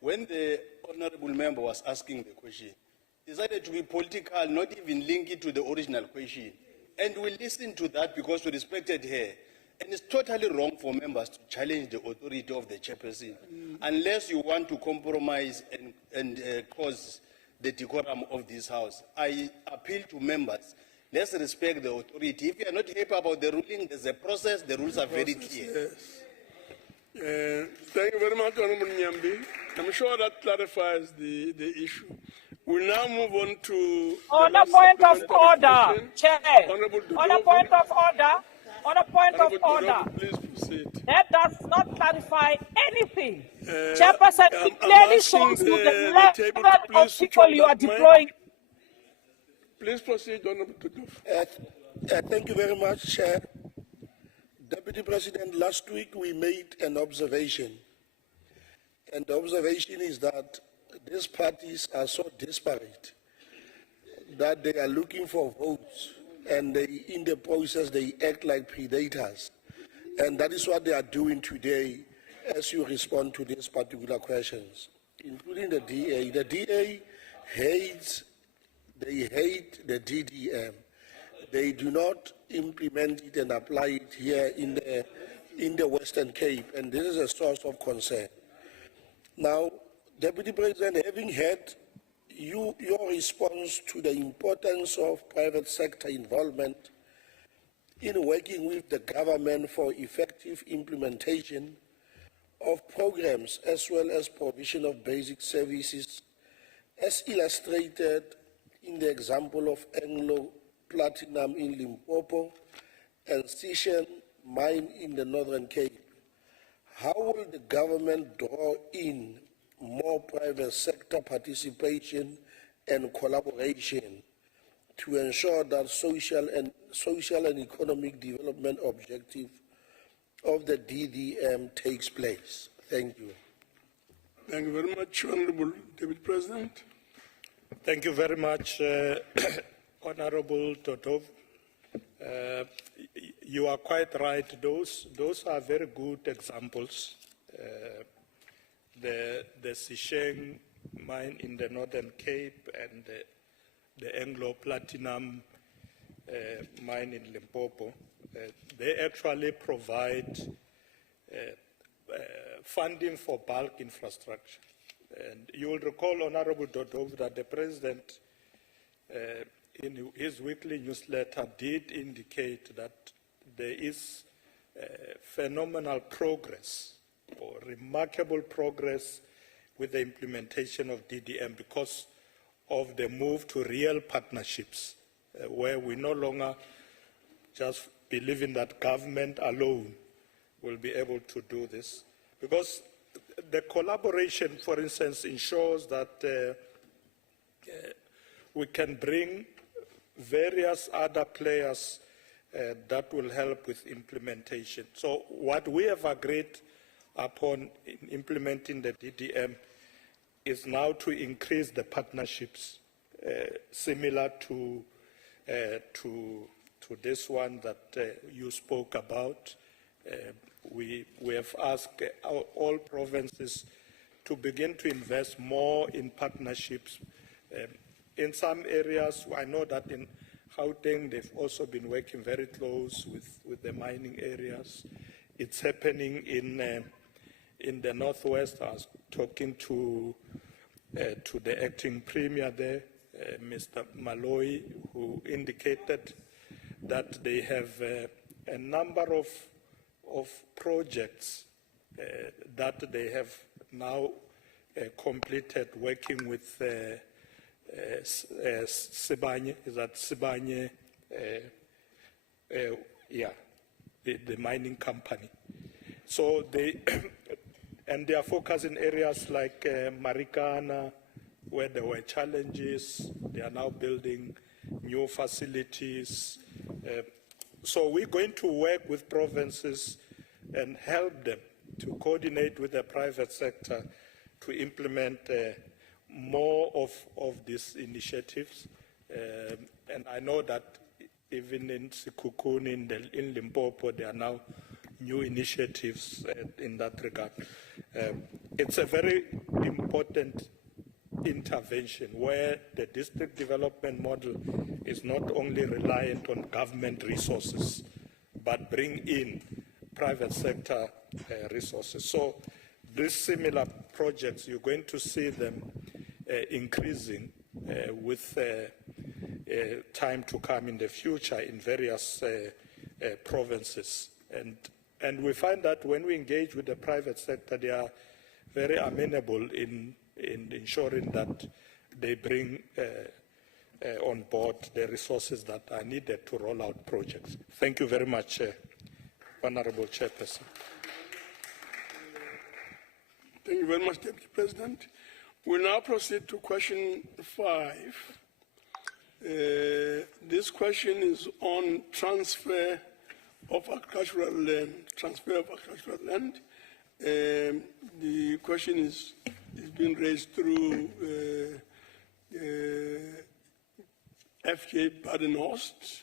when the honorable member was asking the question, decided to be political, not even link it to the original question. And we listened to that because we respected her. And it's totally wrong for members to challenge the authority of the chairperson, unless you want to compromise and cause the decorum of this House. I appeal to members, let's respect the authority. If you are not happy about the ruling, there's a process, the rules are very clear. Yes. Thank you very much, Honorable Nyambi. I'm sure that clarifies the issue. We'll now move on to... On a point of order, Chair. On a point of order. On a point of order. Please proceed. That does not clarify anything. Chairperson, it clearly shows you the level of people you are deploying. Please proceed, Honorable Dodov. Thank you very much, Chair. Deputy President, last week we made an observation. And the observation is that these parties are so disparate that they are looking for votes, and in the process they act like predators. And that is what they are doing today as you respond to these particular questions, including the DA. The DA hates the DDM. They do not implement it and apply it here in the Western Cape, and this is a source of concern. Now, Deputy President, having heard your response to the importance of private sector involvement in working with the government for effective implementation of programs as well as provision of basic services, as illustrated in the example of Anglo Platinum in Limpopo and Sishen Mine in the Northern Cape, how will the government draw in more private sector participation and collaboration to ensure that social and economic development objective of the DDM takes place? Thank you. Thank you very much, Honorable Deputy President. Thank you very much, Honorable Dodov. You are quite right. Those are very good examples. The Sisheng mine in the Northern Cape and the Anglo Platinum mine in Limpopo, they actually provide funding for bulk infrastructure. And you will recall, Honorable Dodov, that the President, in his weekly newsletter, did indicate that there is phenomenal progress or remarkable progress with the implementation of DDM because of the move to real partnerships, where we no longer just believe in that government alone will be able to do this. Because the collaboration, for instance, ensures that we can bring various other players that will help with implementation. So what we have agreed upon in implementing the DDM is now to increase the partnerships similar to this one that you spoke about. We have asked all provinces to begin to invest more in partnerships. In some areas, I know that in Gauteng, they've also been working very close with the mining areas. It's happening in the Northwest. I was talking to the acting premier there, Mr. Malloy, who indicated that they have a number of projects that they have now completed working with Sibanye, is that Sibanye, the mining company. So they, and they are focusing areas like Marikana, where there were challenges. They are now building new facilities. So we're going to work with provinces and help them to coordinate with the private sector to implement more of these initiatives. And I know that even in Sekhukhune, in Limpopo, there are now new initiatives in that regard. It's a very important intervention where the district development model is not only reliant on government resources, but bring in private sector resources. So these similar projects, you're going to see them increasing with time to come in the future in various provinces. And we find that when we engage with the private sector, they are very amenable in ensuring that they bring on board the resources that are needed to roll out projects. Thank you very much, Honorable Chairperson. Thank you very much, Deputy President. We'll now proceed to question 5. This question is on transfer of agricultural land. The question is being raised through FJ Badenhorst,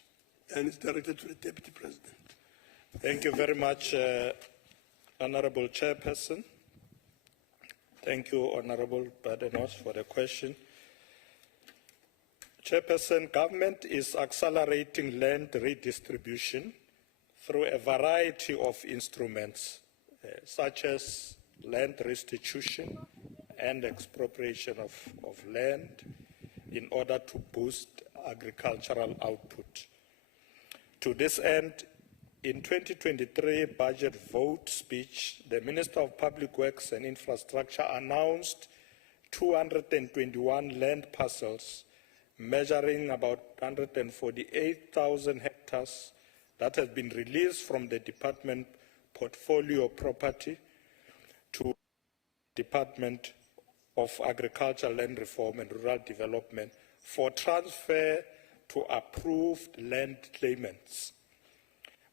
and it's directed to the Deputy President. Thank you very much, Honorable Chairperson. Thank you, Honorable Badenhorst, for the question. Chairperson, government is accelerating land redistribution through a variety of instruments, such as land restitution and expropriation of land in order to boost agricultural output. To this end, in 2023 budget vote speech, the Minister of Public Works and Infrastructure announced 221 land parcels measuring about 148,000 hectares that have been released from the department portfolio property to Department of Agriculture, Land Reform and Rural Development for transfer to approved land claimants.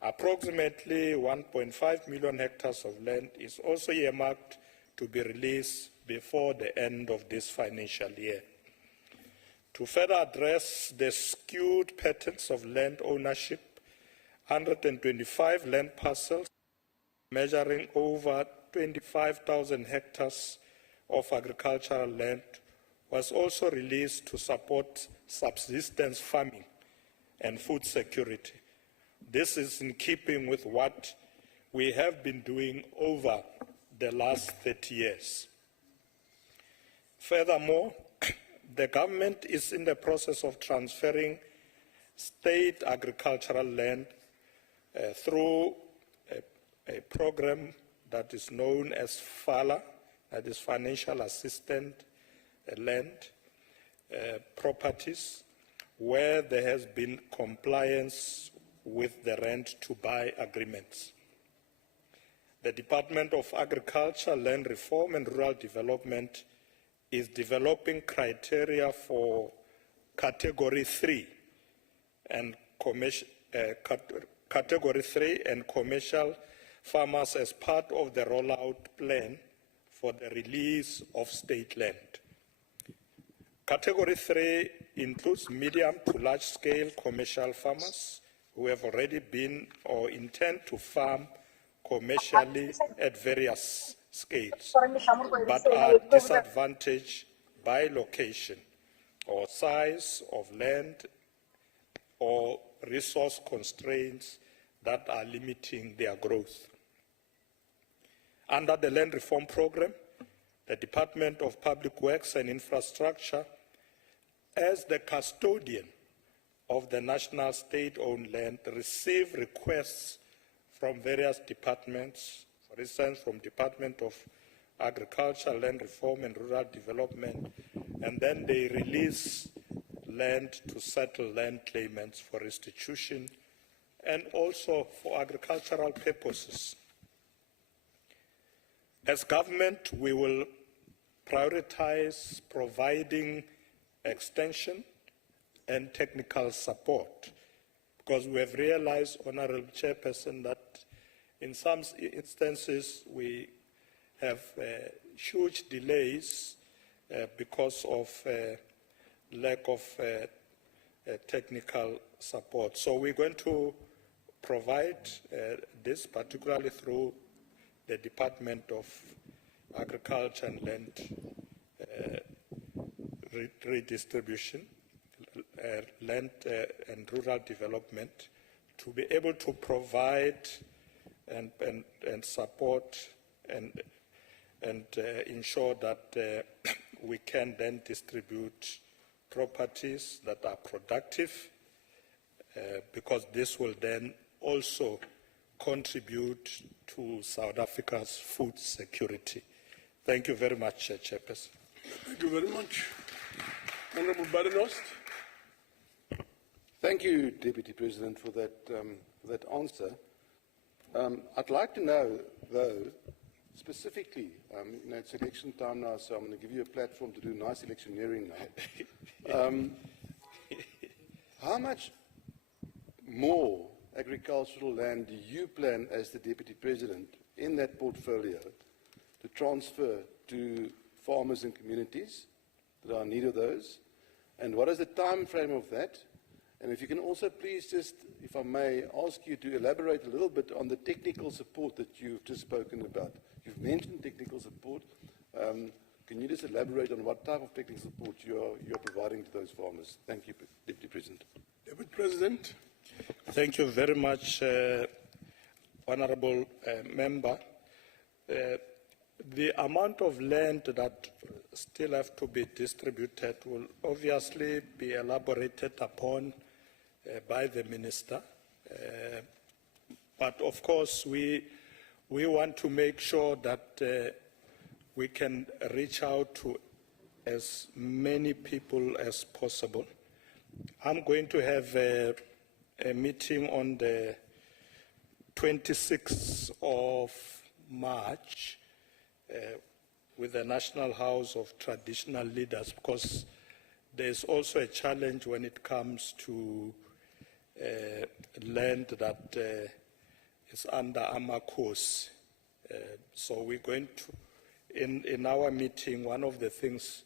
Approximately 1.5 million hectares of land is also earmarked to be released before the end of this financial year. To further address the skewed patterns of land ownership, 125 land parcels measuring over 25,000 hectares of agricultural land was also released to support subsistence farming and food security. This is in keeping with what we have been doing over the last 30 years. Furthermore, the government is in the process of transferring state agricultural land through a program that is known as FALA, that is Financial Assistance Land Properties, where there has been compliance with the rent-to-buy agreements. The Department of Agriculture, Land Reform and Rural Development is developing criteria for Category 3 and Category 3 and commercial farmers as part of the rollout plan for the release of state land. Category 3 includes medium to large-scale commercial farmers who have already been or intend to farm commercially at various scales, but are disadvantaged by location or size of land or resource constraints that are limiting their growth. Under the Land Reform Program, the Department of Public Works and Infrastructure, as the custodian of the national state-owned land, receive requests from various departments, for instance, from Department of Agriculture, Land Reform and Rural Development, and then they release land to settle land claimants for restitution and also for agricultural purposes. As government, we will prioritize providing extension and technical support, because we have realized, Honorable Chairperson, that in some instances we have huge delays because of lack of technical support. So we're going to provide this particularly through the Department of Agriculture and Land Redistribution, Land and Rural Development, to be able to provide and support and ensure that we can then distribute properties that are productive, because this will then also contribute to South Africa's food security. Thank you very much, Chairperson. Thank you very much. Honorable Badenost. Thank you, Deputy President, for that answer. I'd like to know, though, specifically, it's election time now, so I'm going to give you a platform to do nice electioneering now. How much more agricultural land do you plan as the Deputy President in that portfolio to transfer to farmers and communities that are in need of those? And what is the time frame of that? And if you can also please just, if I may, ask you to elaborate a little bit on the technical support that you've just spoken about. You've mentioned technical support. Can you just elaborate on what type of technical support you're providing to those farmers? Thank you, Deputy President. Deputy President. Thank you very much, Honorable Member. The amount of land that still have to be distributed will obviously be elaborated upon by the Minister. But of course, we want to make sure that we can reach out to as many people as possible. I'm going to have a meeting on the 26th of March with the National House of Traditional Leaders, because there's also a challenge when it comes to land that is under Amakhosi. So we're going to, in our meeting, one of the things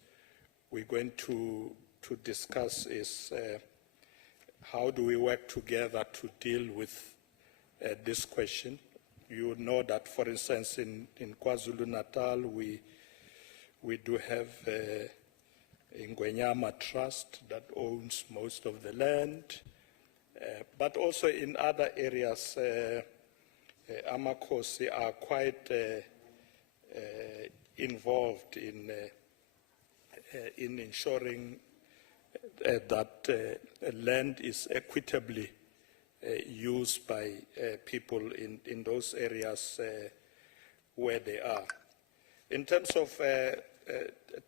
we're going to discuss is how do we work together to deal with this question. You know that, for instance, in KwaZulu-Natal, we do have Ngwenyama Trust that owns most of the land, but also in other areas, Amakhosi are quite involved in ensuring that land is equitably used by people in those areas where they are. In terms of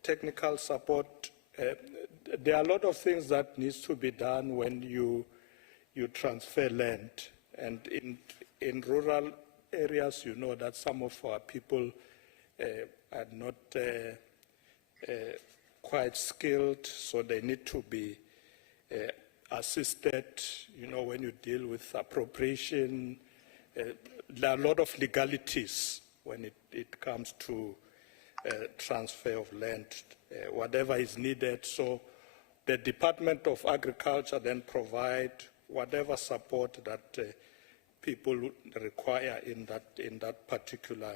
technical support, there are a lot of things that needs to be done when you transfer land. And in rural areas, you know that some of our people are not quite skilled, so they need to be assisted. You know, when you deal with appropriation, there are a lot of legalities when it comes to transfer of land, whatever is needed. So the Department of Agriculture then provide whatever support that people require in that particular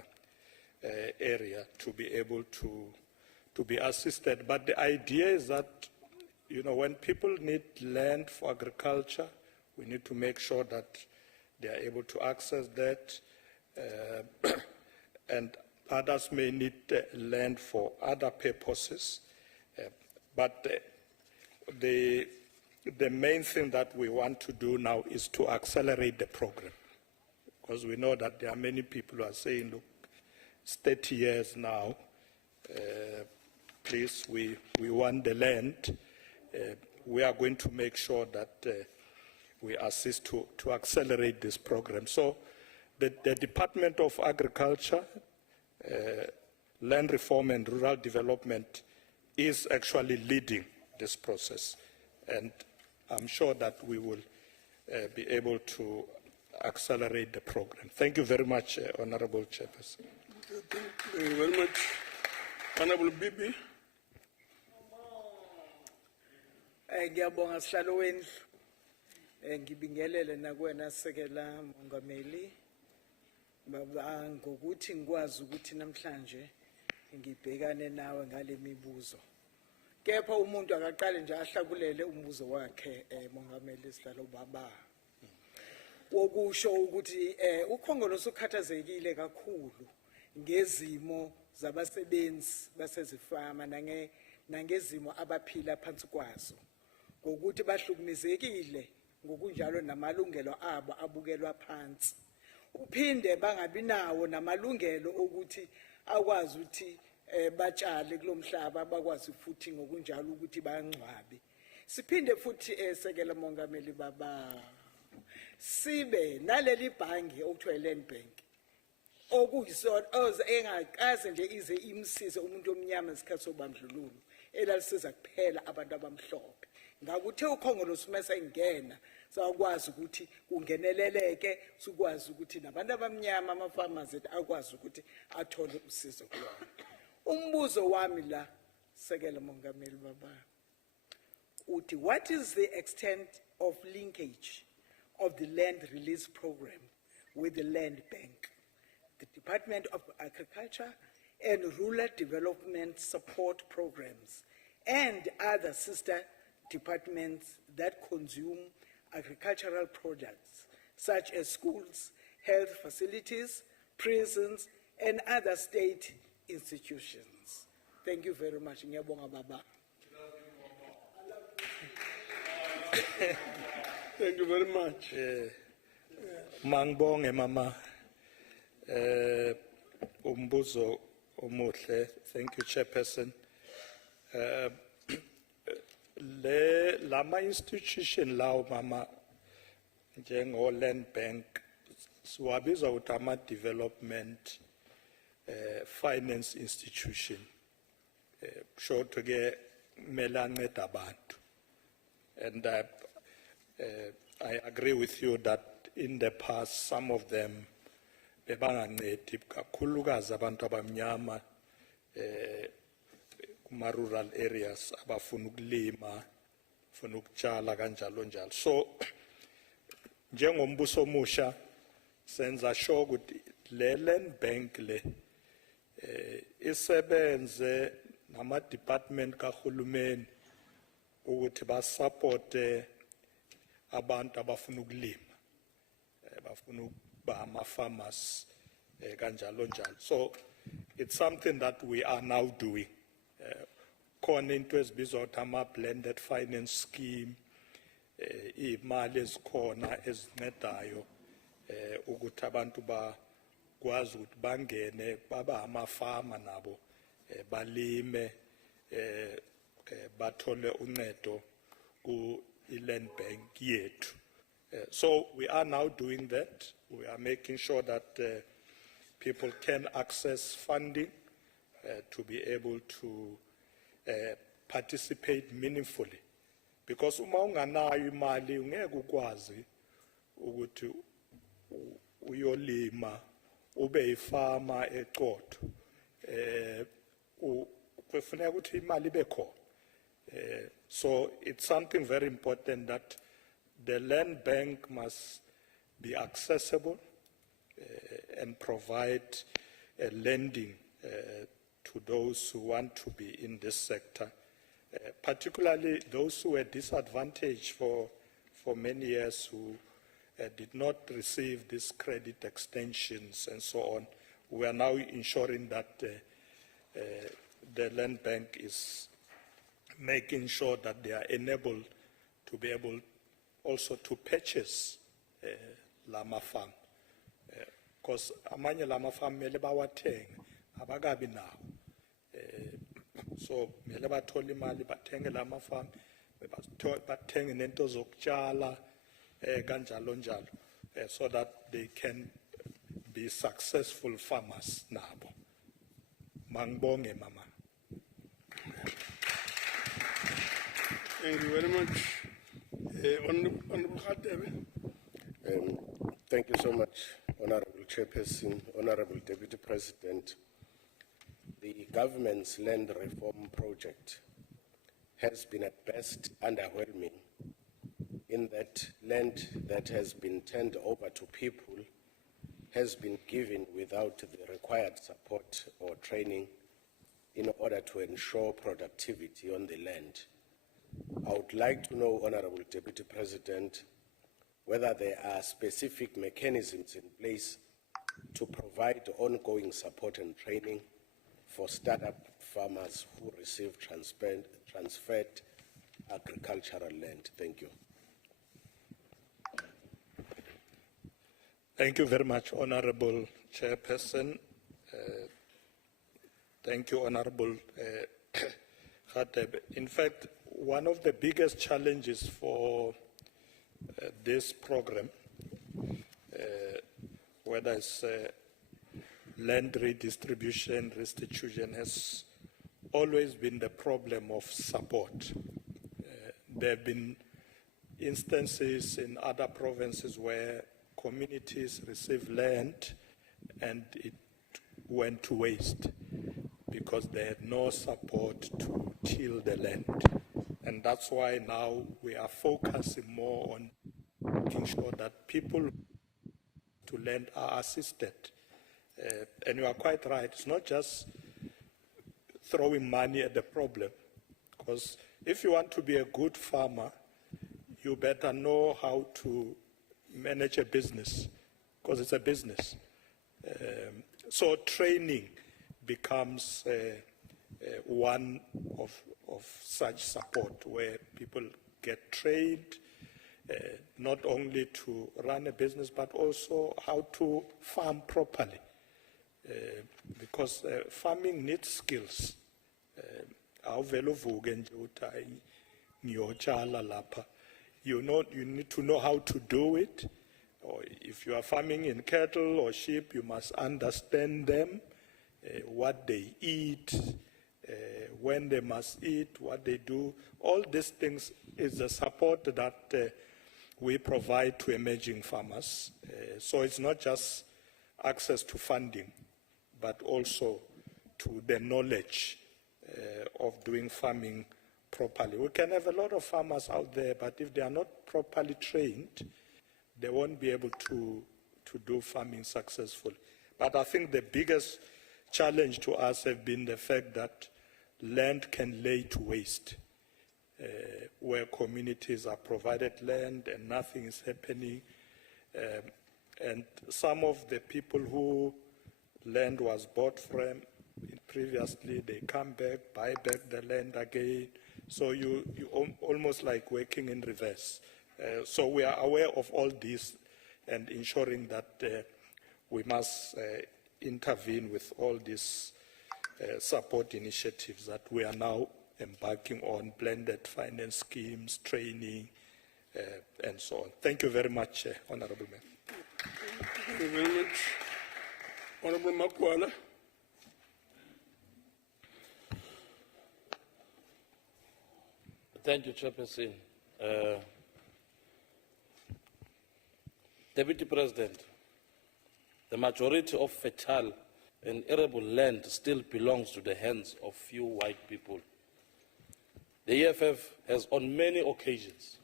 area to be able to be assisted. But the idea is that, you know, when people need land for agriculture, we need to make sure that they are able to access that, and others may need land for other purposes. But the main thing that we want to do now is to accelerate the program, because we know that there are many people who are saying, look, it's 30 years now, please, we want the land. We are going to make sure that we assist to accelerate this program. So the Department of Agriculture, Land Reform and Rural Development is actually leading this process. And I'm sure that we will be able to accelerate the program. Thank you very much, Honorable Chairperson. Thank you very much. Honorable Bibi. Ngiyabonga sihlalo wendlu. Ngibingelele nakwena Sekela Mongameli. Baba ngokuthi ngikwazi ukuthi namhlanje ngibhekane nawe ngale mibuzo. Kepha umuntu akaqale nje ahlakulele umbuzo wakhe Mongameli sihlalo baba. Wokusho ukuthi ukhongolose ukhathazekile kakhulu ngezimo zabasebenzi basezifama nangezimo abaphila phansi kwazo. Ngokuthi bahlukumezekile ngokunjalo namalungelo abo abukelwa phansi. Uphinde bangabi nawo namalungelo ukuthi akwazi ukuthi batshale kulomhlaba, bakwazi futhi ngokunjalo ukuthi bangcwabe. Siphinde futhi Sekela Mongameli baba sibe naleli bhangi okuthiwa iLand Bank okuyisona engakaze nje ize imsize umuntu omnyama ngesikhathi sobandlululo elalisiza kuphela abantu abamhlophe. Ngakuthe ukhongolose uma sengena sakwazi ukuthi kungeneleleke, sikwazi ukuthi nabantu abamnyama ama-farmers ethu akwazi ukuthi athole usizo kulona. Umbuzo wami la Sekela Mongameli baba uthi, what is the extent of linkage of the land release program with the Land Bank, the Department of Agriculture and Rural Development support programs, and other sister departments that consume agricultural products, such as schools, health facilities, prisons, and other state institutions? Thank you very much. Ngiyabonga baba. Thank you very much. Mangbonge mama. Umbuzo omuhle. Thank you, Chairperson. Lama institution law mama njengo Land Bank siwabiza utama development finance institution. Short to get melanceda abantu. And I agree with you that in the past, some of them, bebangancedi kakhulukazi abantu abamnyama kuma rural areas abafuna ukulima, funa ukutshala kanjalo njalo. So njengombuso omusha senza sure ukuthi le Land Bank le isebenze nama department kahulumeni ukuthi basupporte abantu abafuna ukulima, bafuna ukuba ama-farmers kanjalo njalo. So it's something that we are now doing. Khona into ezibizwa ukuthi ama-blended finance scheme, iy'mali ezikhona ezincedayo ukuthi abantu bakwazi ukuthi bangene baba amafama nabo balime bathole uncedo ku-land bank yethu. So we are now doing that. We are making sure that people can access funding to be able to participate meaningfully. Because uma unganayo imali ungeke ukwazi ukuthi uyolima ube ifama eqotho. Kufuneka ukuthi imali ibe khona. So it's something very important that the land bank must be accessible and provide lending to those who want to be in this sector, particularly those who were disadvantaged for many years, who did not receive these credit extensions and so on. We are now ensuring that the land bank is making sure that they are enabled to be able also to purchase lama farm. Because amanye lama farm mele bawathenge abakabi nawo. So mele bathole imali bathenge lama farm, bathenge nento zokutshala kanjalo njalo, so that they can be successful farmers nabo. Mangibonge mama. Thank you very much. Honorable Khatebe. Thank you so much, Honorable Chairperson, Honorable Deputy President. The government's land reform project has been at best underwhelming, in that land that has been turned over to people has been given without the required support or training in order to ensure productivity on the land. I would like to know, Honorable Deputy President, whether there are specific mechanisms in place to provide ongoing support and training for startup farmers who receive transferred agricultural land. Thank you. Thank you very much, Honorable Chairperson. Thank you, Honorable Khatebe. In fact, one of the biggest challenges for this program, whether it's land redistribution, restitution, has always been the problem of support. There have been instances in other provinces where communities received land and it went to waste because they had no support to till the land. And that's why now we are focusing more on making sure that people to land are assisted. And you are quite right, it's not just throwing money at the problem, because if you want to be a good farmer, you better know how to manage a business, because it's a business. So training becomes one of such support, where people get trained not only to run a business, but also how to farm properly. Because farming needs skills. You need to know how to do it. Or if you are farming in cattle or sheep, you must understand them, what they eat, when they must eat, what they do. All these things is the support that we provide to emerging farmers. So it's not just access to funding, but also to the knowledge of doing farming properly. We can have a lot of farmers out there, but if they are not properly trained, they won't be able to do farming successfully. But I think the biggest challenge to us has been the fact that land can lay to waste, where communities are provided land and nothing is happening. And some of the people who land was bought from previously, they come back, buy back the land again. So you almost like working in reverse. So we are aware of all this and ensuring that we must intervene with all these support initiatives that we are now embarking on, blended finance schemes, training, and so on. Thank you very much, Honorable Mayor. Thank you very much. Honorable Makwala. Thank you, Chairperson. Deputy President, the majority of fertile and arable land still belongs to the hands of few white people. The EFF has on many occasions,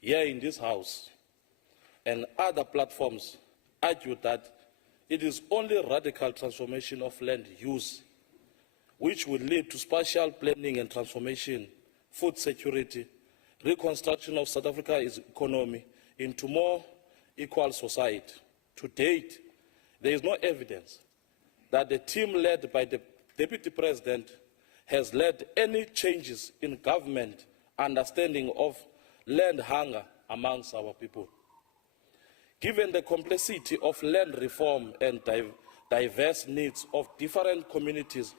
here in this House and other platforms, argued that it is only radical transformation of land use which will lead to spatial planning and transformation, food security, reconstruction of South Africa's economy into more equal society. To date, there is no evidence that the team led by the Deputy President has led any changes in government understanding of land hunger amongst our people. Given the complexity of land reform and diverse needs of different communities,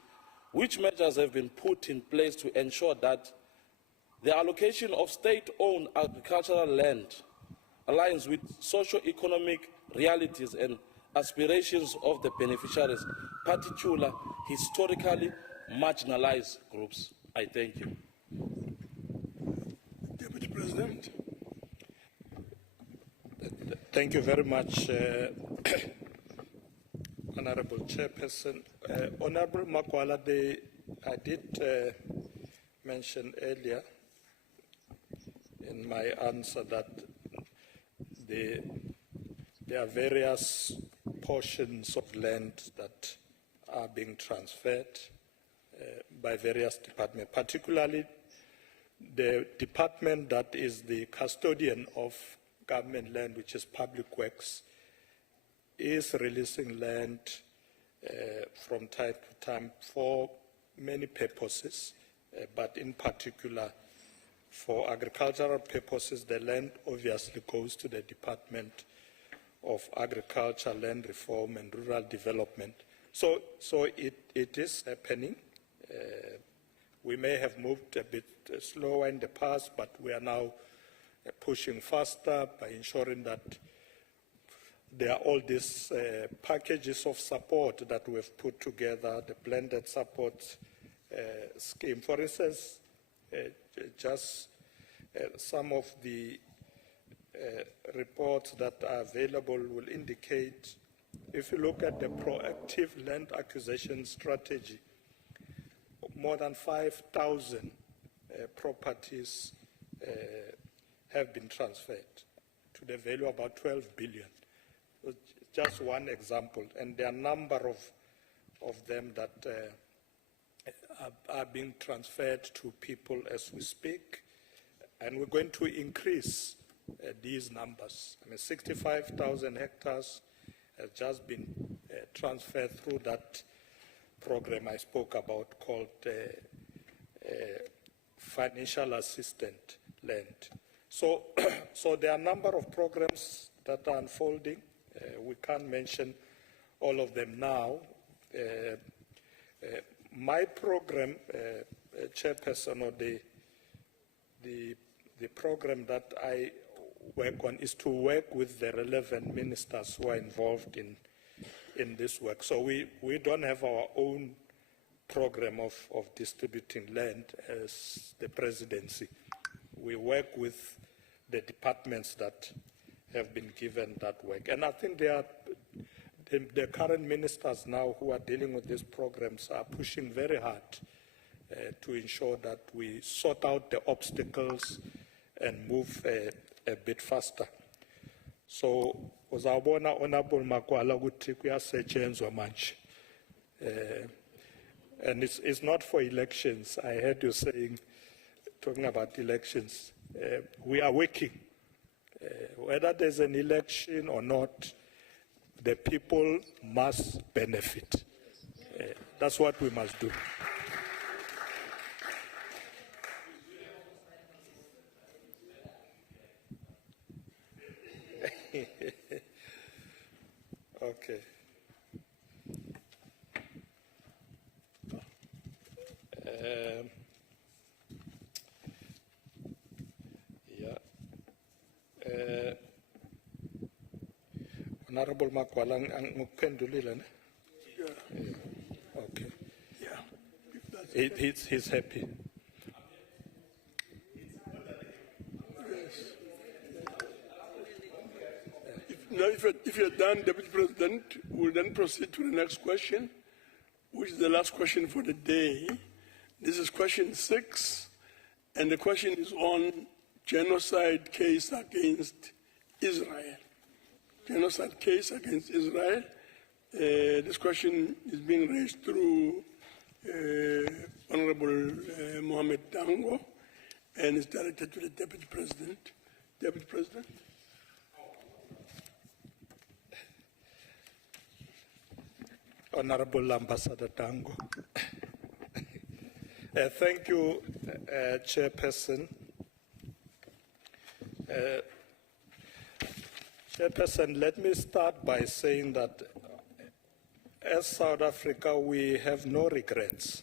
which measures have been put in place to ensure that the allocation of state-owned agricultural land aligns with socio-economic realities and aspirations of the beneficiaries, particularly historically marginalized groups? I thank you. Deputy President. Thank you very much, Honorable Chairperson. Honorable Makwala, I did mention earlier in my answer that there are various portions of land that are being transferred by various departments, particularly the department that is the custodian of government land, which is Public Works, is releasing land from time to time for many purposes, but in particular for agricultural purposes. The land obviously goes to the Department of Agriculture, Land Reform and Rural Development. So it is happening. We may have moved a bit slower in the past, but we are now pushing faster by ensuring that there are all these packages of support that we've put together, the blended support scheme. For instance, just some of the reports that are available will indicate, if you look at the proactive land acquisition strategy, more than 5,000 properties have been transferred to the value of about 12 billion. Just one example, and there are a number of them that are being transferred to people as we speak, and we're going to increase these numbers. I mean, 65,000 hectares has just been transferred through that program I spoke about called financial assistant land. So there are a number of programs that are unfolding. We can't mention all of them now. My program, Chairperson, or the program that I work on is to work with the relevant ministers who are involved in this work. So we don't have our own program of distributing land as the presidency. We work with the departments that have been given that work. And I think they are, the current ministers now who are dealing with these programs are pushing very hard to ensure that we sort out the obstacles and move a bit faster. So, uzawubona Honorable Makwala ukuthi kuyasetshenzwa manje. And it's not for elections. I heard you saying, talking about elections. We are working. Whether there's an election or not, the people must benefit. That's what we must do. Okay. Honorable Makwala, ngikuphendulile ne? Okay. He's happy. Now, if you're done, Deputy President, we'll then proceed to the next question, which is the last question for the day. This is question 6, and the question is on genocide case against Israel. Genocide case against Israel. This question is being raised through Honorable Mohamed Dango, and is directed to the Deputy President. Deputy President. Honorable Ambassador Dango. Thank you, Chairperson. Chairperson, let me start by saying that as South Africa, we have no regrets.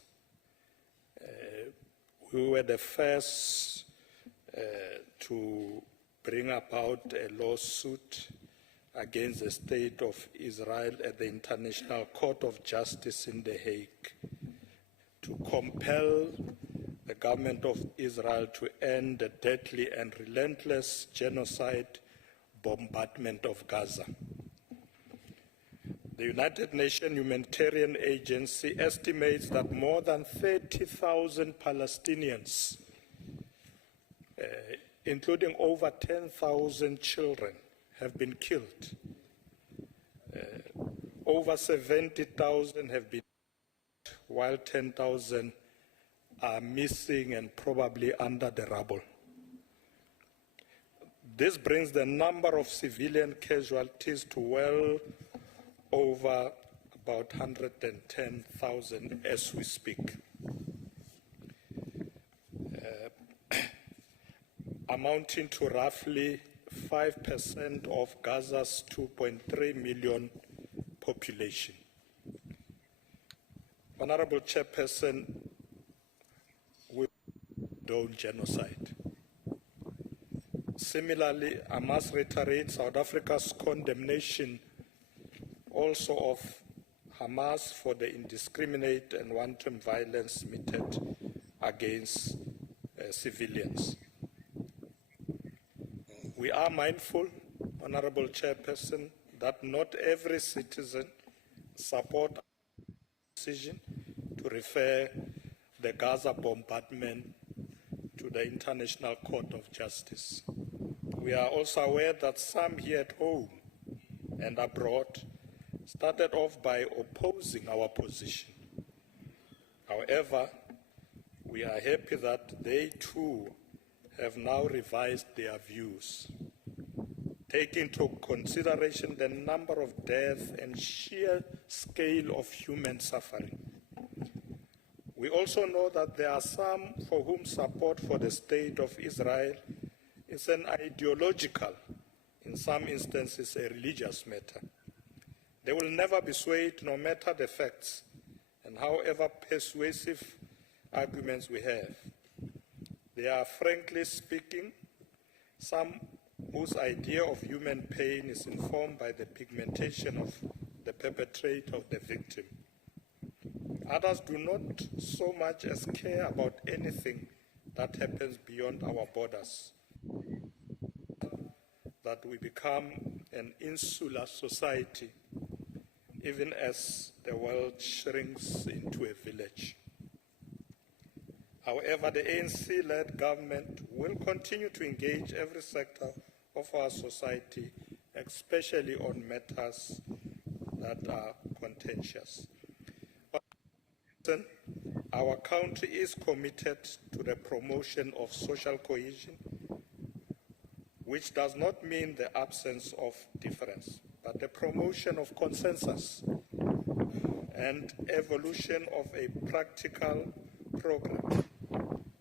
We were the first to bring about a lawsuit against the state of Israel at the International Court of Justice in The Hague to compel the government of Israel to end the deadly and relentless genocide bombardment of Gaza. The United Nations Humanitarian Agency estimates that more than 30,000 Palestinians, including over 10,000 children, have been killed. Over 70,000 have been killed, while 10,000 are missing and probably under the rubble. This brings the number of civilian casualties to well over about 110,000 as we speak. Amounting to roughly 5% of Gaza's 2.3 million population. Honorable Chairperson, we condone genocide. Similarly, I must reiterate South Africa's condemnation also of Hamas for the indiscriminate and wanton violence meted against civilians. We are mindful, Honorable Chairperson, that not every citizen supports the decision to refer the Gaza bombardment to the International Court of Justice. We are also aware that some here at home and abroad started off by opposing our position. However, we are happy that they too have now revised their views, taking into consideration the number of deaths and sheer scale of human suffering. We also know that there are some for whom support for the state of Israel is an ideological, in some instances a religious matter. They will never be swayed, no matter the facts and however persuasive arguments we have. They are, frankly speaking, some whose idea of human pain is informed by the pigmentation of the perpetrator of the victim. Others do not so much as care about anything that happens beyond our borders, that we become an insular society, even as the world shrinks into a village. However, the ANC-led government will continue to engage every sector of our society, especially on matters that are contentious. Our country is committed to the promotion of social cohesion, which does not mean the absence of difference. but the promotion of consensus and evolution of a practical program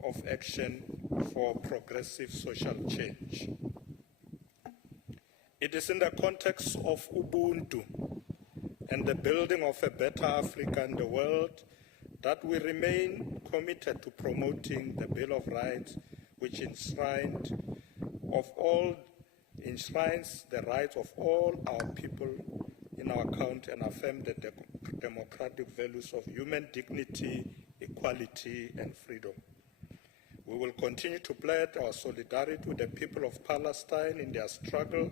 of action for progressive social change. It is in the context of Ubuntu and the building of a better Africa in the world that we remain committed to promoting the Bill of Rights, which enshrines the rights of all our people in our country and affirm the democratic values of human dignity, equality, and freedom. We will continue to pledge our solidarity with the people of Palestine in their struggle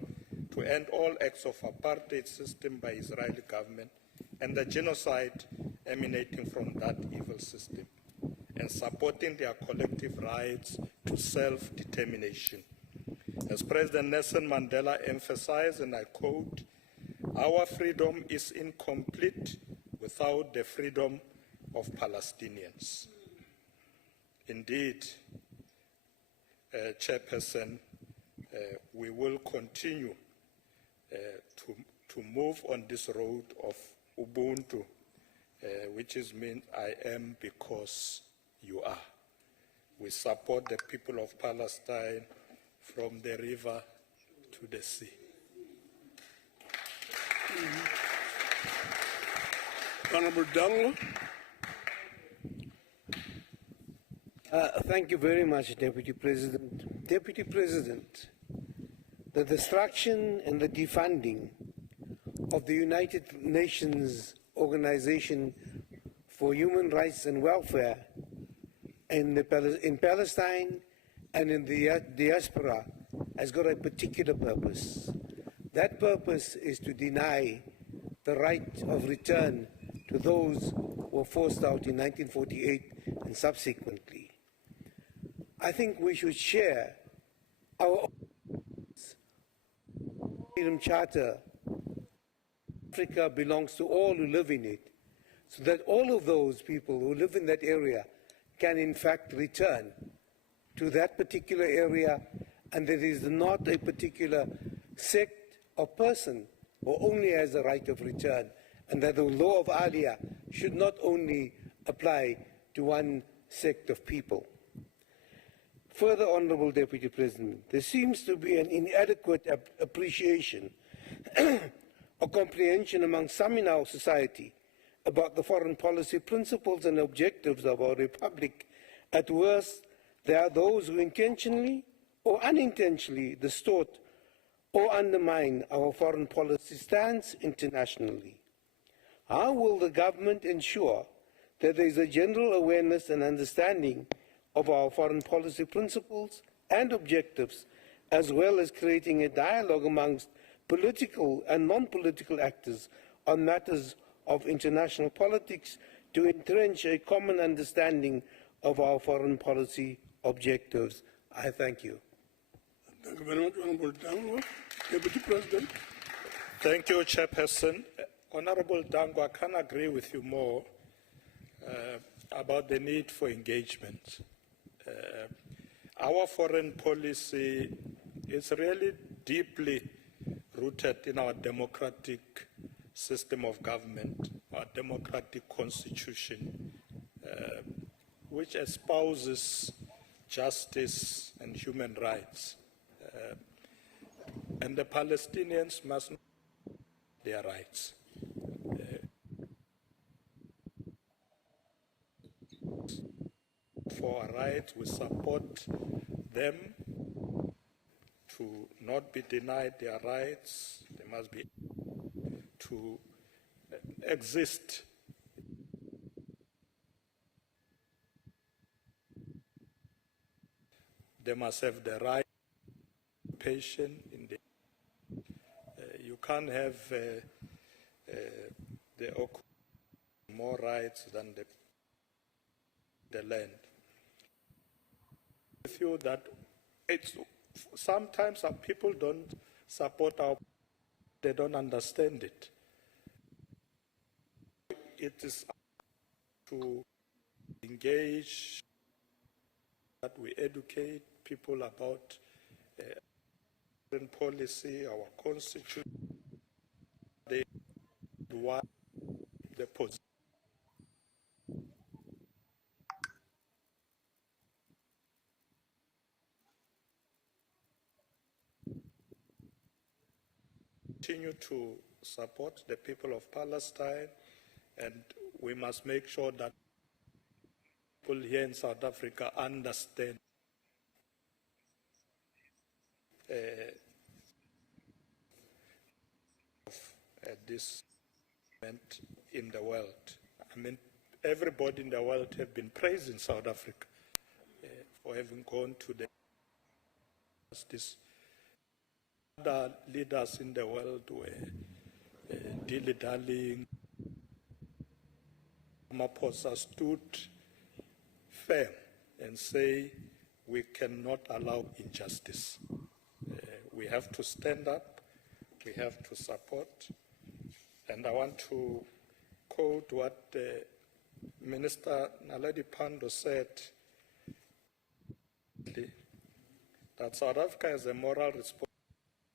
to end all acts of apartheid system by Israeli government and the genocide emanating from that evil system, and supporting their collective rights to self-determination. As President Nelson Mandela emphasized, and I quote, "Our freedom is incomplete without the freedom of Palestinians." Indeed, Chairperson, we will continue to move on this road of Ubuntu, which is mean I am because you are. We support the people of Palestine from the river to the sea. Honorable Dango. Thank you very much, Deputy President. Deputy President, the destruction and the defunding of the United Nations Organization for Human Rights and Welfare in Palestine and in the diaspora has got a particular purpose. That purpose is to deny the right of return to those who were forced out in 1948 and subsequently. I think we should share our Freedom Charter. Africa belongs to all who live in it, so that all of those people who live in that area can in fact return to that particular area, and there is not a particular sect or person who only has the right of return, and that the law of Aliyah should not only apply to one sect of people. Further, Honourable Deputy President, there seems to be an inadequate appreciation or comprehension among some in our society about the foreign policy principles and objectives of our republic. At worst, there are those who intentionally or unintentionally distort or undermine our foreign policy stance internationally. How will the government ensure that there is a general awareness and understanding of our foreign policy principles and objectives, as well as creating a dialogue amongst political and non-political actors on matters of international politics to entrench a common understanding of our foreign policy objectives? I thank you. Thank you very much, Honorable Dango. Deputy President. Thank you, Chairperson. Honorable Dango, I can agree with you more about the need for engagement. Our foreign policy is really deeply rooted in our democratic system of government, our democratic constitution, which espouses justice and human rights. And the Palestinians must know their rights. For our rights, we support them to not be denied their rights. They must be to exist. They must have the right to patient in the. You can't have the more rights than the land. I feel that it's sometimes our people don't support they don't understand it. It is to engage, that we educate people about foreign policy, our constitution, why the position. Continue to support the people of Palestine, and we must make sure that people here in South Africa understand this event in the world. I mean, everybody in the world have been praising South Africa for having gone to the justice. Other leaders in the world were dilly-dallying. Ramaphosa stood firm and say, we cannot allow injustice. We have to stand up, we have to support, and I want to quote what Minister Naledi Pandor said, that South Africa has a moral responsibility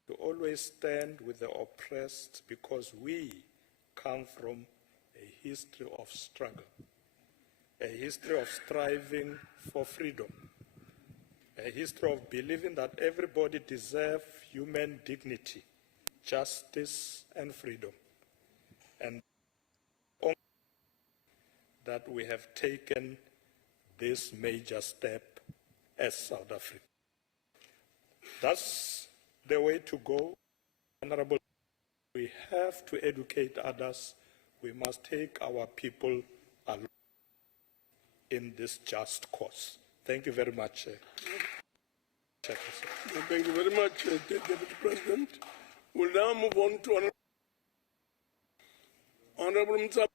to always stand with the oppressed because we come from a history of struggle, a history of striving for freedom, a history of believing that everybody deserves human dignity, justice, and freedom. And that we have taken this major step as South Africa. That's the way to go. Honorable, we have to educate others. We must take our people along in this just cause. Thank you very much. Thank you very much, Deputy President. We'll now move on to Honorable Mtsama.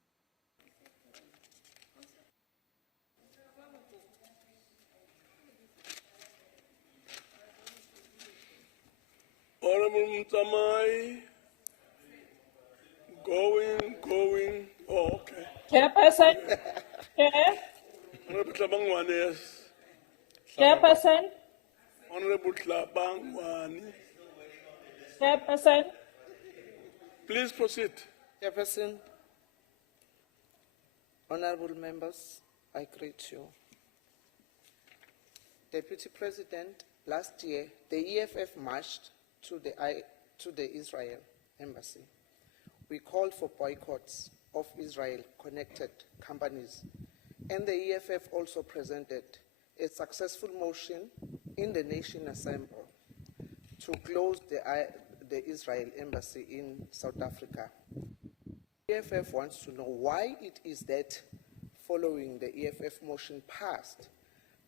Honorable Mtsamai. Going. Oh, okay. Chairperson. Chair. Honorable Tlabangwane, yes. Chairperson. Honorable Tlabangwane. Chairperson. Please proceed. Chairperson, honorable members, I greet you. Deputy President, last year, the EFF marched to the Israel embassy. We called for boycotts of Israel-connected companies, and the EFF also presented a successful motion in the Nation Assembly to close the Israel embassy in South Africa. The EFF wants to know why it is that following the EFF motion passed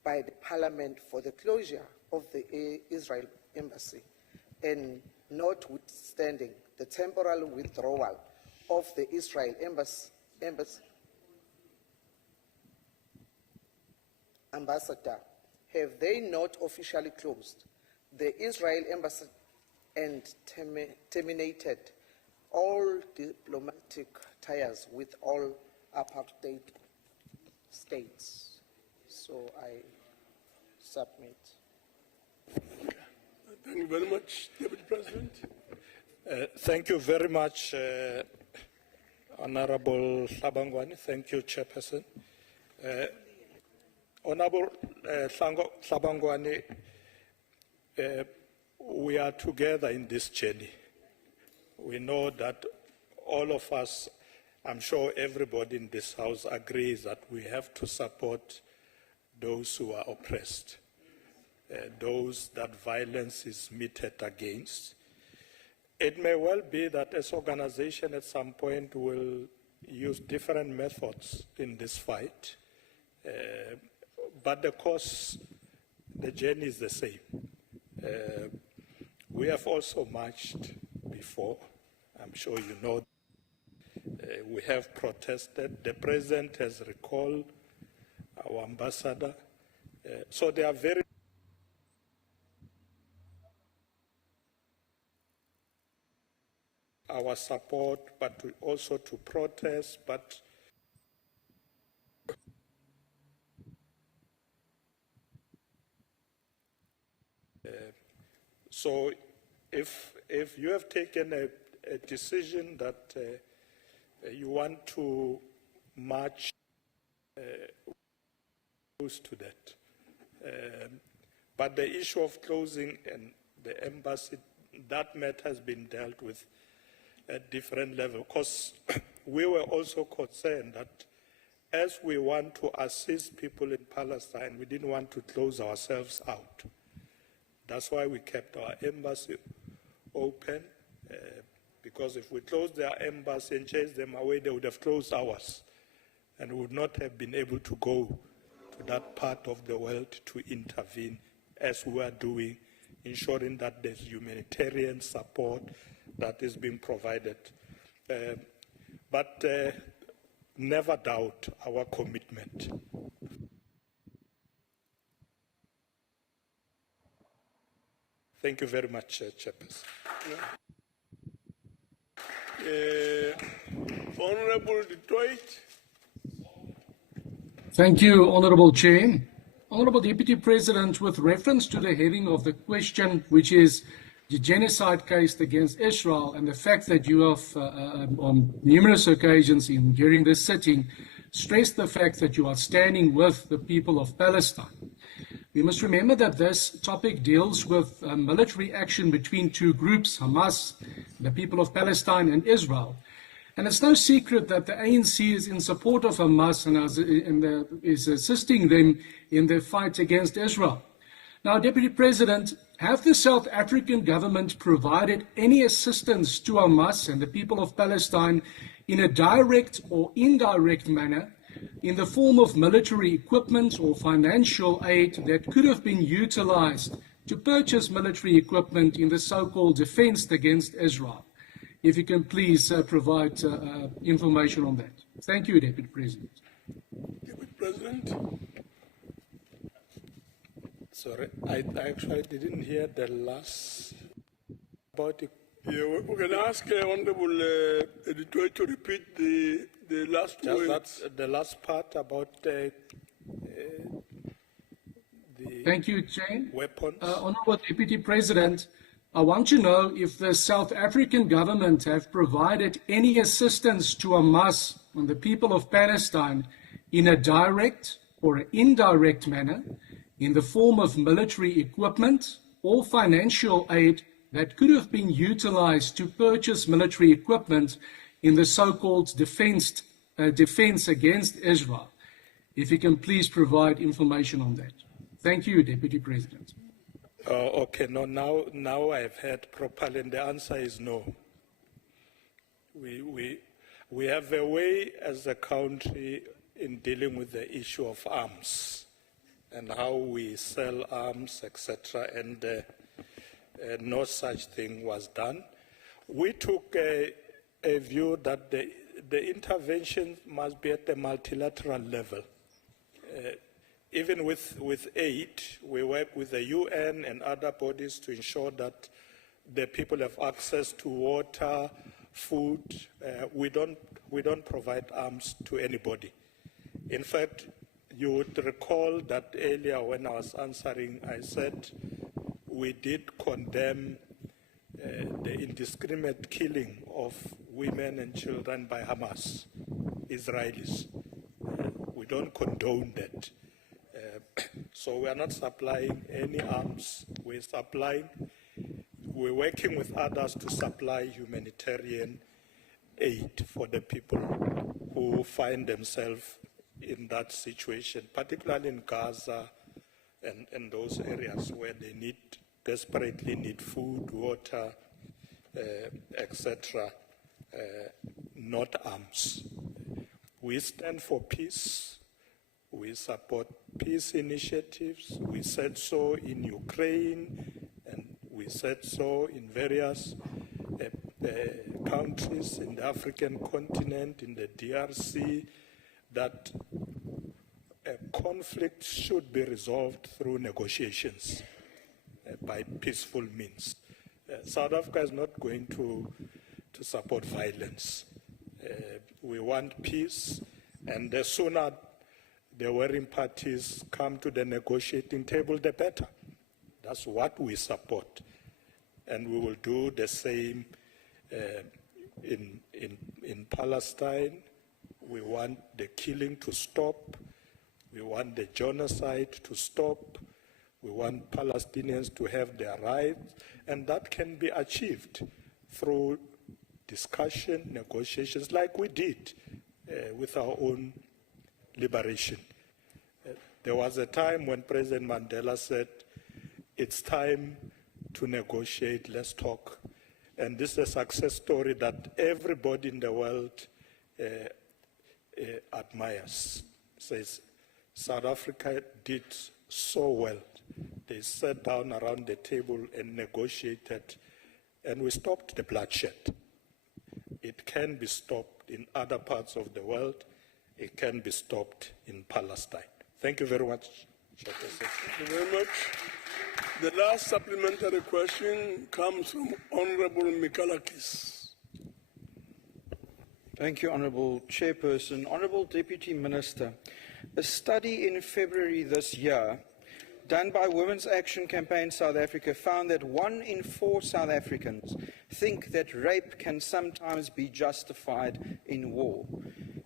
by the Parliament for the closure of the Israel embassy, and notwithstanding the temporal withdrawal of the Israel ambassador, have they not officially closed the Israel embassy and terminated all diplomatic ties with all apartheid states? So I submit. Thank you very much, Deputy President. Thank you very much, Honorable Tlabangwane. Thank you, Chairperson. Honorable Tlabangwane, we are together in this journey. We know that all of us, I'm sure everybody in this House agrees that we have to support those who are oppressed, those that violence is meted against. It may well be that this organization at some point will use different methods in this fight, but the course, the journey is the same. We have also marched before. I'm sure you know. We have protested. The President has recalled our ambassador. So they are very our support, but also to protest, but so if you have taken a decision that you want to march close to that. But the issue of closing and the embassy, that matter has been dealt with at different levels, because we were also concerned that as we want to assist people in Palestine, we didn't want to close ourselves out. That's why we kept our embassy open, because if we closed their embassy and chased them away, they would have closed ours, and we would not have been able to go to that part of the world to intervene as we are doing, ensuring that there's humanitarian support that is being provided. But never doubt our commitment. Thank you very much, Chairperson. Honorable Detroit. Thank you, Honorable Chair. Honorable Deputy President, with reference to the heading of the question, which is the genocide case against Israel, and the fact that you have, on numerous occasions during this sitting, stressed the fact that you are standing with the people of Palestine. We must remember that this topic deals with military action between two groups, Hamas, the people of Palestine, and Israel. And it's no secret that the ANC is in support of Hamas and is assisting them in their fight against Israel. Now, Deputy President, have the South African government provided any assistance to Hamas and the people of Palestine in a direct or indirect manner in the form of military equipment or financial aid that could have been utilized to purchase military equipment in the so-called defense against Israel? If you can please provide information on that. Thank you, Deputy President. Deputy President. Sorry, I actually didn't hear the last about it. Yeah, we can ask Honorable Editor to repeat the last Just words. the last part about the Thank you, Chair. Weapons. Honorable Deputy President, I want to know if the South African government have provided any assistance to Hamas and the people of Palestine in a direct or an indirect manner in the form of military equipment or financial aid that could have been utilized to purchase military equipment in the so-called defense against Israel. If you can please provide information on that. Thank you, Deputy President. Okay, no, now I've heard properly, and the answer is no. We have a way as a country in dealing with the issue of arms and how we sell arms, etc., and no such thing was done. We took a view that the intervention must be at the multilateral level. Even with aid, we work with the UN and other bodies to ensure that the people have access to water, food. We don't provide arms to anybody. In fact, you would recall that earlier when I was answering, I said we did condemn the indiscriminate killing of women and children by Hamas, Israelis. We don't condone that. So we are not supplying any arms. We're working with others to supply humanitarian aid for the people who find themselves in that situation, particularly in Gaza and those areas where they desperately need food, water, etc., not arms. We stand for peace. We support peace initiatives. We said so in Ukraine, and we said so in various countries in the African continent, in the DRC, that conflict should be resolved through negotiations by peaceful means. South Africa is not going to support violence. We want peace, and the sooner the warring parties come to the negotiating table, the better. That's what we support. And we will do the same in in Palestine. We want the killing to stop. We want the genocide to stop. We want Palestinians to have their rights, and that can be achieved through discussion, negotiations, like we did with our own liberation. There was a time when President Mandela said, it's time to negotiate, let's talk. And this is a success story that everybody in the world admires. Says, South Africa did so well. They sat down around the table and negotiated, and we stopped the bloodshed. It can be stopped in other parts of the world. It can be stopped in Palestine. Thank you very much, Chairperson. Thank you very much. The last supplementary question comes from Honorable Mikalakis. Thank you, Honourable Chairperson. Honourable Deputy Minister, a study in February this year done by Women's Action Campaign South Africa found that 1 in 4 South Africans think that rape can sometimes be justified in war.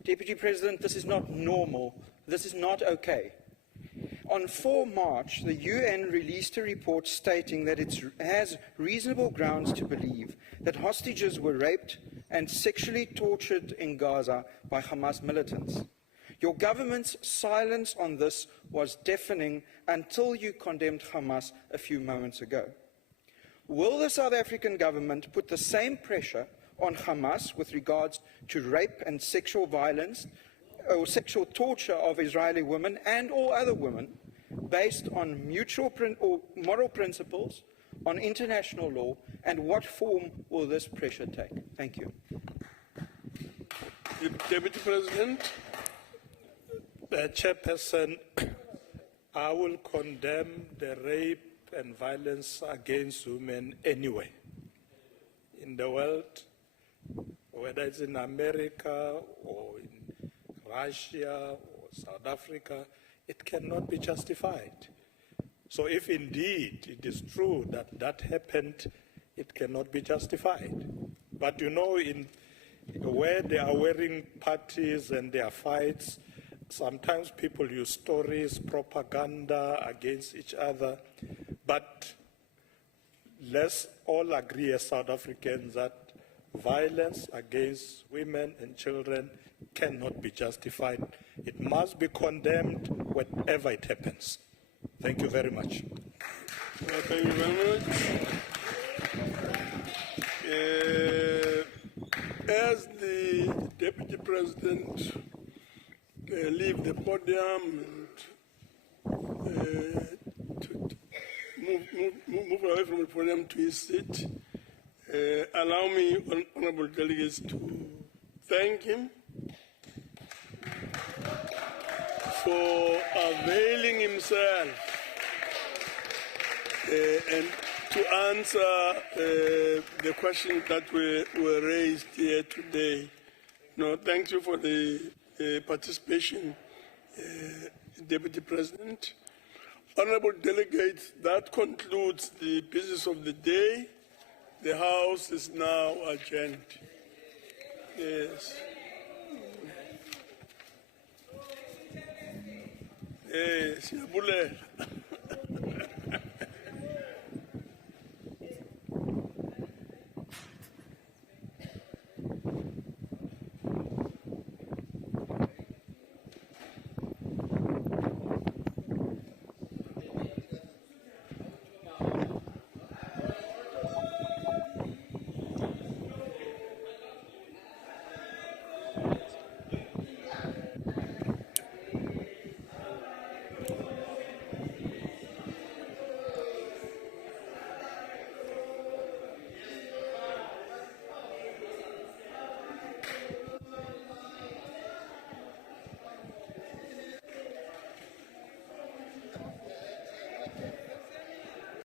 Deputy President, this is not normal. This is not okay. On 4 March, the UN released a report stating that it has reasonable grounds to believe that hostages were raped and sexually tortured in Gaza by Hamas militants. Your government's silence on this was deafening until you condemned Hamas a few moments ago. Will the South African government put the same pressure on Hamas with regards to rape and sexual violence or sexual torture of Israeli women and all other women based on mutual or moral principles, on international law, and what form will this pressure take? Thank you. Deputy President. Chairperson, I will condemn the rape and violence against women anyway. In the world, whether it's in America or in Russia or South Africa, it cannot be justified. So if indeed it is true that that happened, it cannot be justified. But you know, where they are wearing parties and there are fights, sometimes people use stories, propaganda against each other, but let's all agree as South Africans that violence against women and children cannot be justified. It must be condemned whenever it happens. Thank you very much. Thank you very much. As the Deputy President leave the podium and move away from the podium to his seat, allow me, honorable delegates, to thank him for availing himself and to answer the questions that were raised here today. No, thank you for the participation, Deputy President. Honorable delegates, that concludes the business of the day. The House is now adjourned. Yes. Yes,